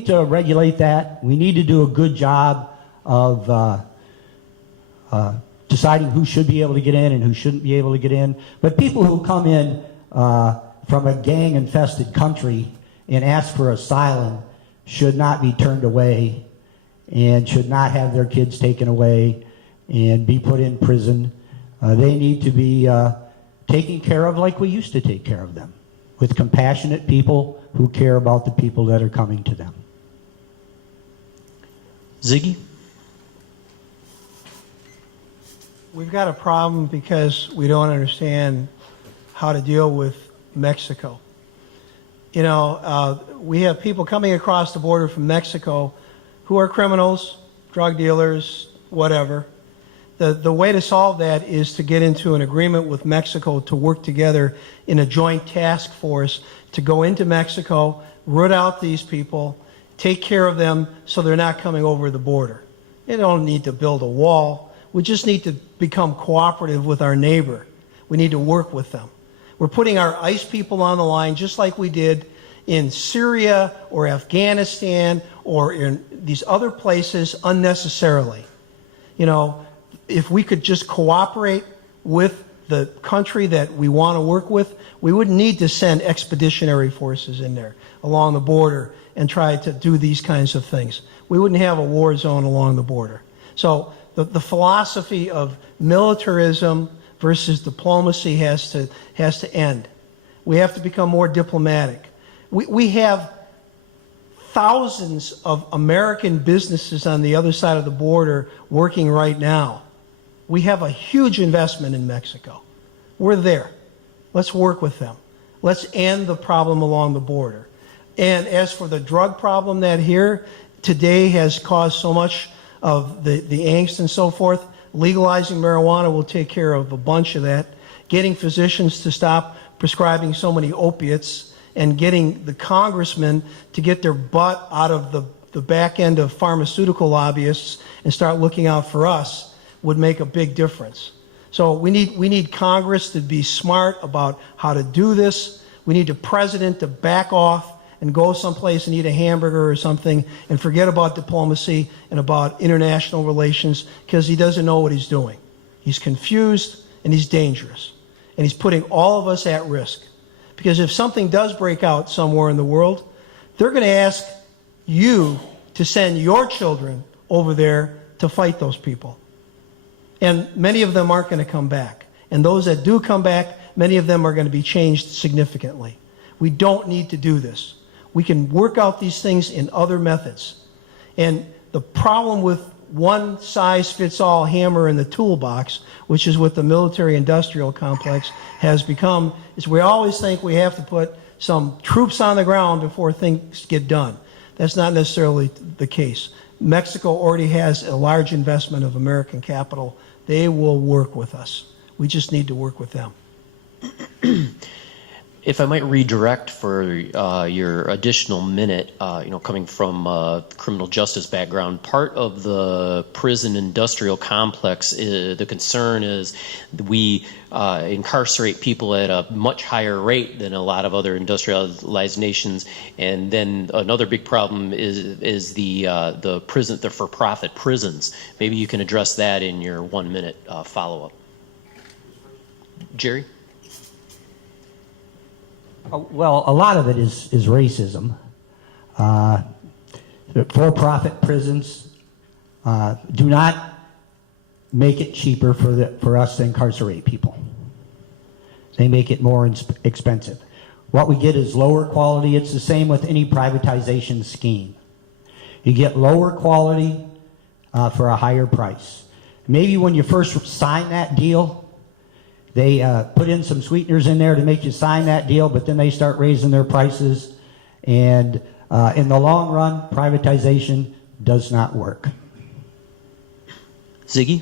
to regulate that. We need to do a good job of deciding who should be able to get in and who shouldn't be able to get in. But people who come in from a gang-infested country and ask for asylum should not be turned away and should not have their kids taken away and be put in prison. They need to be taken care of like we used to take care of them, with compassionate people who care about the people that are coming to them. Ziggy? We've got a problem because we don't understand how to deal with Mexico. You know, we have people coming across the border from Mexico who are criminals, drug dealers, whatever. The way to solve that is to get into an agreement with Mexico to work together in a joint task force to go into Mexico, root out these people, take care of them so they're not coming over the border. They don't need to build a wall. We just need to become cooperative with our neighbor. We need to work with them. We're putting our ICE people on the line just like we did in Syria or Afghanistan or in these other places unnecessarily. You know, if we could just cooperate with the country that we want to work with, we wouldn't need to send expeditionary forces in there along the border and try to do these kinds of things. We wouldn't have a war zone along the border. So the philosophy of militarism versus diplomacy has to end. We have to become more diplomatic. We have thousands of American businesses on the other side of the border working right now. We have a huge investment in Mexico. We're there. Let's work with them. Let's end the problem along the border. And as for the drug problem that here today has caused so much of the angst and so forth, legalizing marijuana will take care of a bunch of that. Getting physicians to stop prescribing so many opiates and getting the congressmen to get their butt out of the back end of pharmaceutical lobbyists and start looking out for us would make a big difference. So we need Congress to be smart about how to do this. We need the president to back off and go someplace and eat a hamburger or something and forget about diplomacy and about international relations because he doesn't know what he's doing. He's confused and he's dangerous. And he's putting all of us at risk. Because if something does break out somewhere in the world, they're going to ask you to send your children over there to fight those people. And many of them aren't going to come back. And those that do come back, many of them are going to be changed significantly. We don't need to do this. We can work out these things in other methods. And the problem with one-size-fits-all hammer in the toolbox, which is what the military-industrial complex has become, is we always think we have to put some troops on the ground before things get done. That's not necessarily the case. Mexico already has a large investment of American capital. They will work with us. We just need to work with them. If I might redirect for your additional minute, coming from a criminal justice background, part of the prison industrial complex, the concern is we incarcerate people at a much higher rate than a lot of other industrialized nations, and then another big problem is the prison, the for-profit prisons. Maybe you can address that in your 1 minute follow-up. Jerry? Well, a lot of it is racism. For-profit prisons do not make it cheaper for us to incarcerate people. They make it more expensive. What we get is lower quality. It's the same with any privatization scheme. You get lower quality for a higher price. Maybe when you first sign that deal, they put in some sweeteners in there to make you sign that deal, but then they start raising their prices. And in the long run, privatization does not work. Ziggy?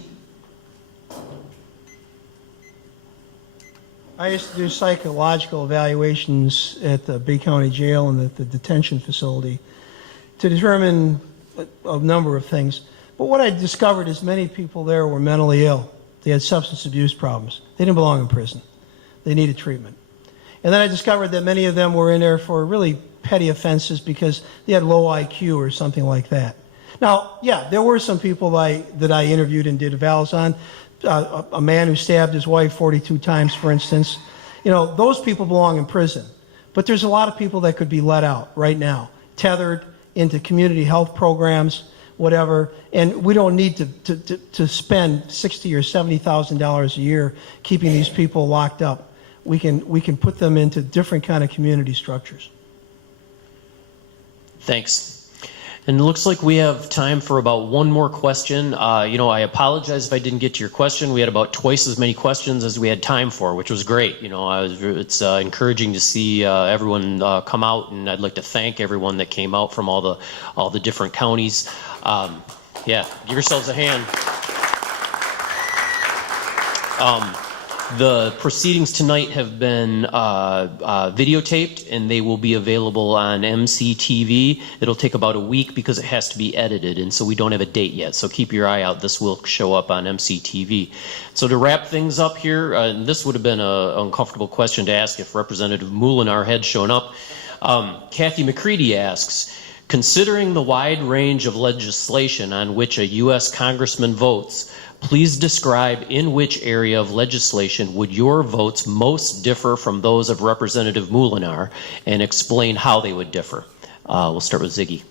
I used to do psychological evaluations at the Bay County Jail and at the detention facility to determine a number of things. But what I discovered is many people there were mentally ill. They had substance abuse problems. They didn't belong in prison. They needed treatment. And then I discovered that many of them were in there for really petty offenses because they had low IQ or something like that. Now, yeah, there were some people that I interviewed and did evals on. A man who stabbed his wife 42 times, for instance. Those people belong in prison. But there's a lot of people that could be let out right now, tethered into community health programs, whatever, and we don't need to spend $60,000 or $70,000 a year keeping these people locked up. We can put them into different kind of community structures. Thanks. And it looks like we have time for about one more question. I apologize if I didn't get to your question. We had about twice as many questions as we had time for, which was great. It's encouraging to see everyone come out, and I'd like to thank everyone that came out from all the different counties. Give yourselves a hand. The proceedings tonight have been videotaped, and they will be available on MCTV. It'll take about a week because it has to be edited, and so we don't have a date yet. So keep your eye out. This will show up on MCTV. So to wrap things up here, this would have been an uncomfortable question to ask if Representative Molinar had shown up. Kathy McCready asks, considering the wide range of legislation on which a U.S. congressman votes, please describe in which area of legislation would your votes most differ from those of Representative Molinar, and explain how they would differ. We'll start with Ziggy.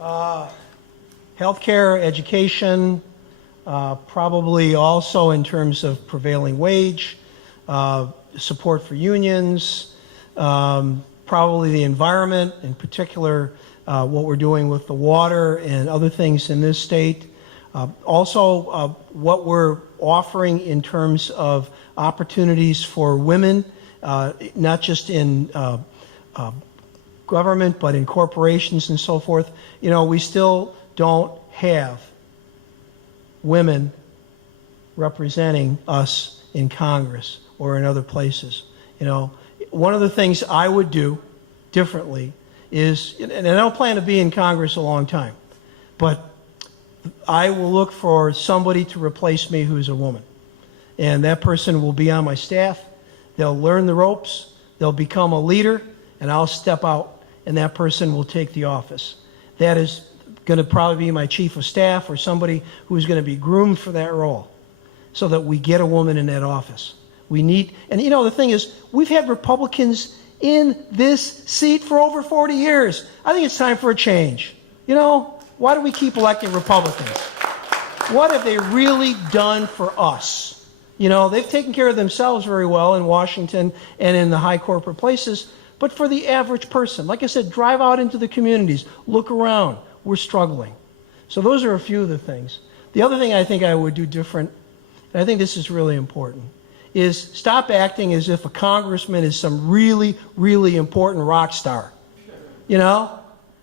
Healthcare, education, probably also in terms of prevailing wage, support for unions, probably the environment, in particular what we're doing with the water and other things in this state. Also, what we're offering in terms of opportunities for women, not just in government, but in corporations and so forth. We still don't have women representing us in Congress or in other places. One of the things I would do differently is, and I don't plan to be in Congress a long time, but I will look for somebody to replace me who's a woman. And that person will be on my staff. They'll learn the ropes. They'll become a leader, and I'll step out, and that person will take the office. That is going to probably be my chief of staff or somebody who's going to be groomed for that role so that we get a woman in that office. We need, and you know, the thing is, we've had Republicans in this seat for over 40 years. I think it's time for a change. You know, why do we keep electing Republicans? What have they really done for us? You know, they've taken care of themselves very well in Washington and in the high corporate places, but for the average person, like I said, drive out into the communities, look around. We're struggling. So those are a few of the things. The other thing I think I would do different, and I think this is really important, is stop acting as if a congressman is some really, really important rock star. You know?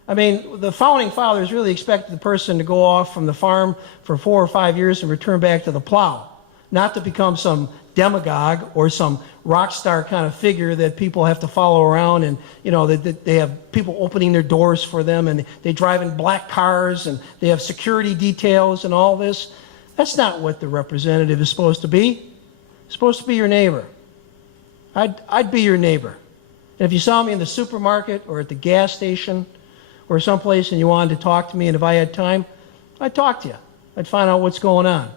I mean, the founding fathers really expected the person to go off from the farm for 4 or 5 years and return back to the plow, not to become some demagogue or some rock star kind of figure that people have to follow around, and you know that they have people opening their doors for them, and they drive in black cars, and they have security details and all this. That's not what the representative is supposed to be. It's supposed to be your neighbor. I'd be your neighbor. And if you saw me in the supermarket or at the gas station or someplace and you wanted to talk to me, and if I had time, I'd talk to you. I'd find out what's going on.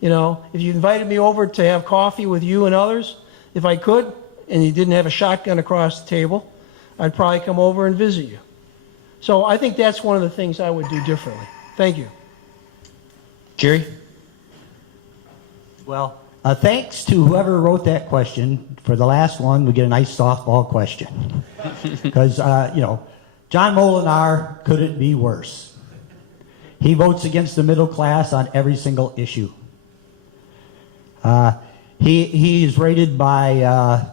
You know, if you invited me over to have coffee with you and others, if I could, and you didn't have a shotgun across the table, I'd probably come over and visit you. So I think that's one of the things I would do differently. Thank you. Jerry? Well, thanks to whoever wrote that question. For the last one, we get a nice softball question. Because, you know, John Molinar couldn't be worse. He votes against the middle class on every single issue. He's rated by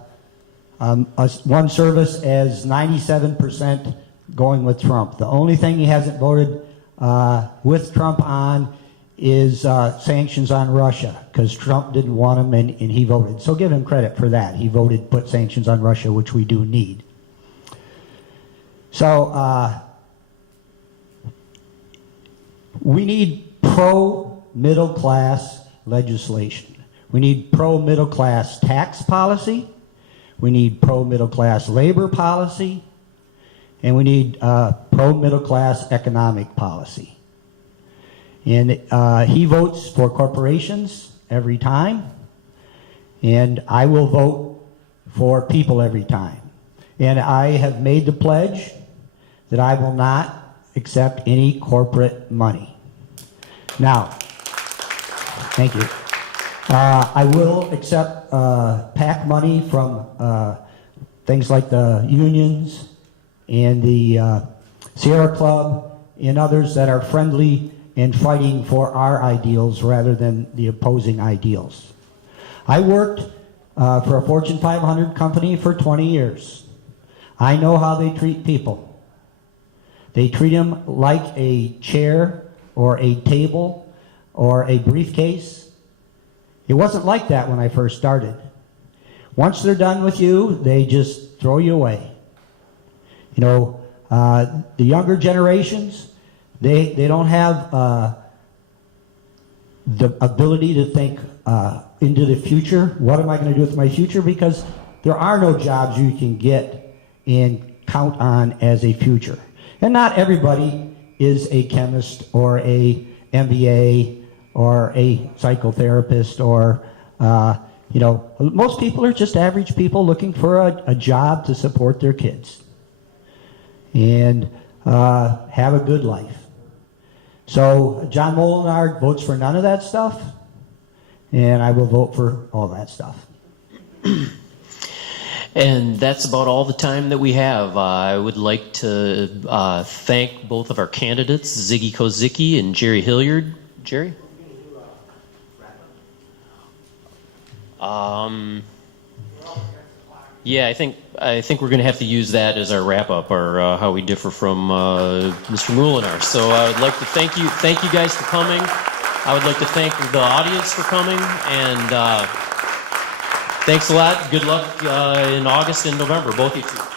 one service as 97% going with Trump. The only thing he hasn't voted with Trump on is sanctions on Russia, because Trump didn't want them and he voted. So give him credit for that. He voted, put sanctions on Russia, which we do need. So we need pro-middle class legislation. We need pro-middle class tax policy. We need pro-middle class labor policy. And we need pro-middle class economic policy. And he votes for corporations every time. And I will vote for people every time. And I have made the pledge that I will not accept any corporate money. Now, thank you. I will accept PAC money from things like the unions and the Sierra Club and others that are friendly and fighting for our ideals rather than the opposing ideals. I worked for a Fortune 500 company for 20 years. I know how they treat people. They treat them like a chair or a table or a briefcase. It wasn't like that when I first started. Once they're done with you, they just throw you away. You know, the younger generations, they don't have the ability to think into the future. What am I going to do with my future? Because there are no jobs you can get and count on as a future. And not everybody is a chemist or a MBA or a psychotherapist or, you know, most people are just average people looking for a job to support their kids and have a good life. So John Molinar votes for none of that stuff, and I will vote for all that stuff. And that's about all the time that we have. I would like to thank both of our candidates, Ziggy Kozicki and Jerry Hilliard. Jerry? Yeah, I think we're going to have to use that as our wrap-up, or how we differ from Mr. Molinar. So I would like to thank you guys for coming. I would like to thank the audience for coming, and thanks a lot. Good luck in August and November, both of you.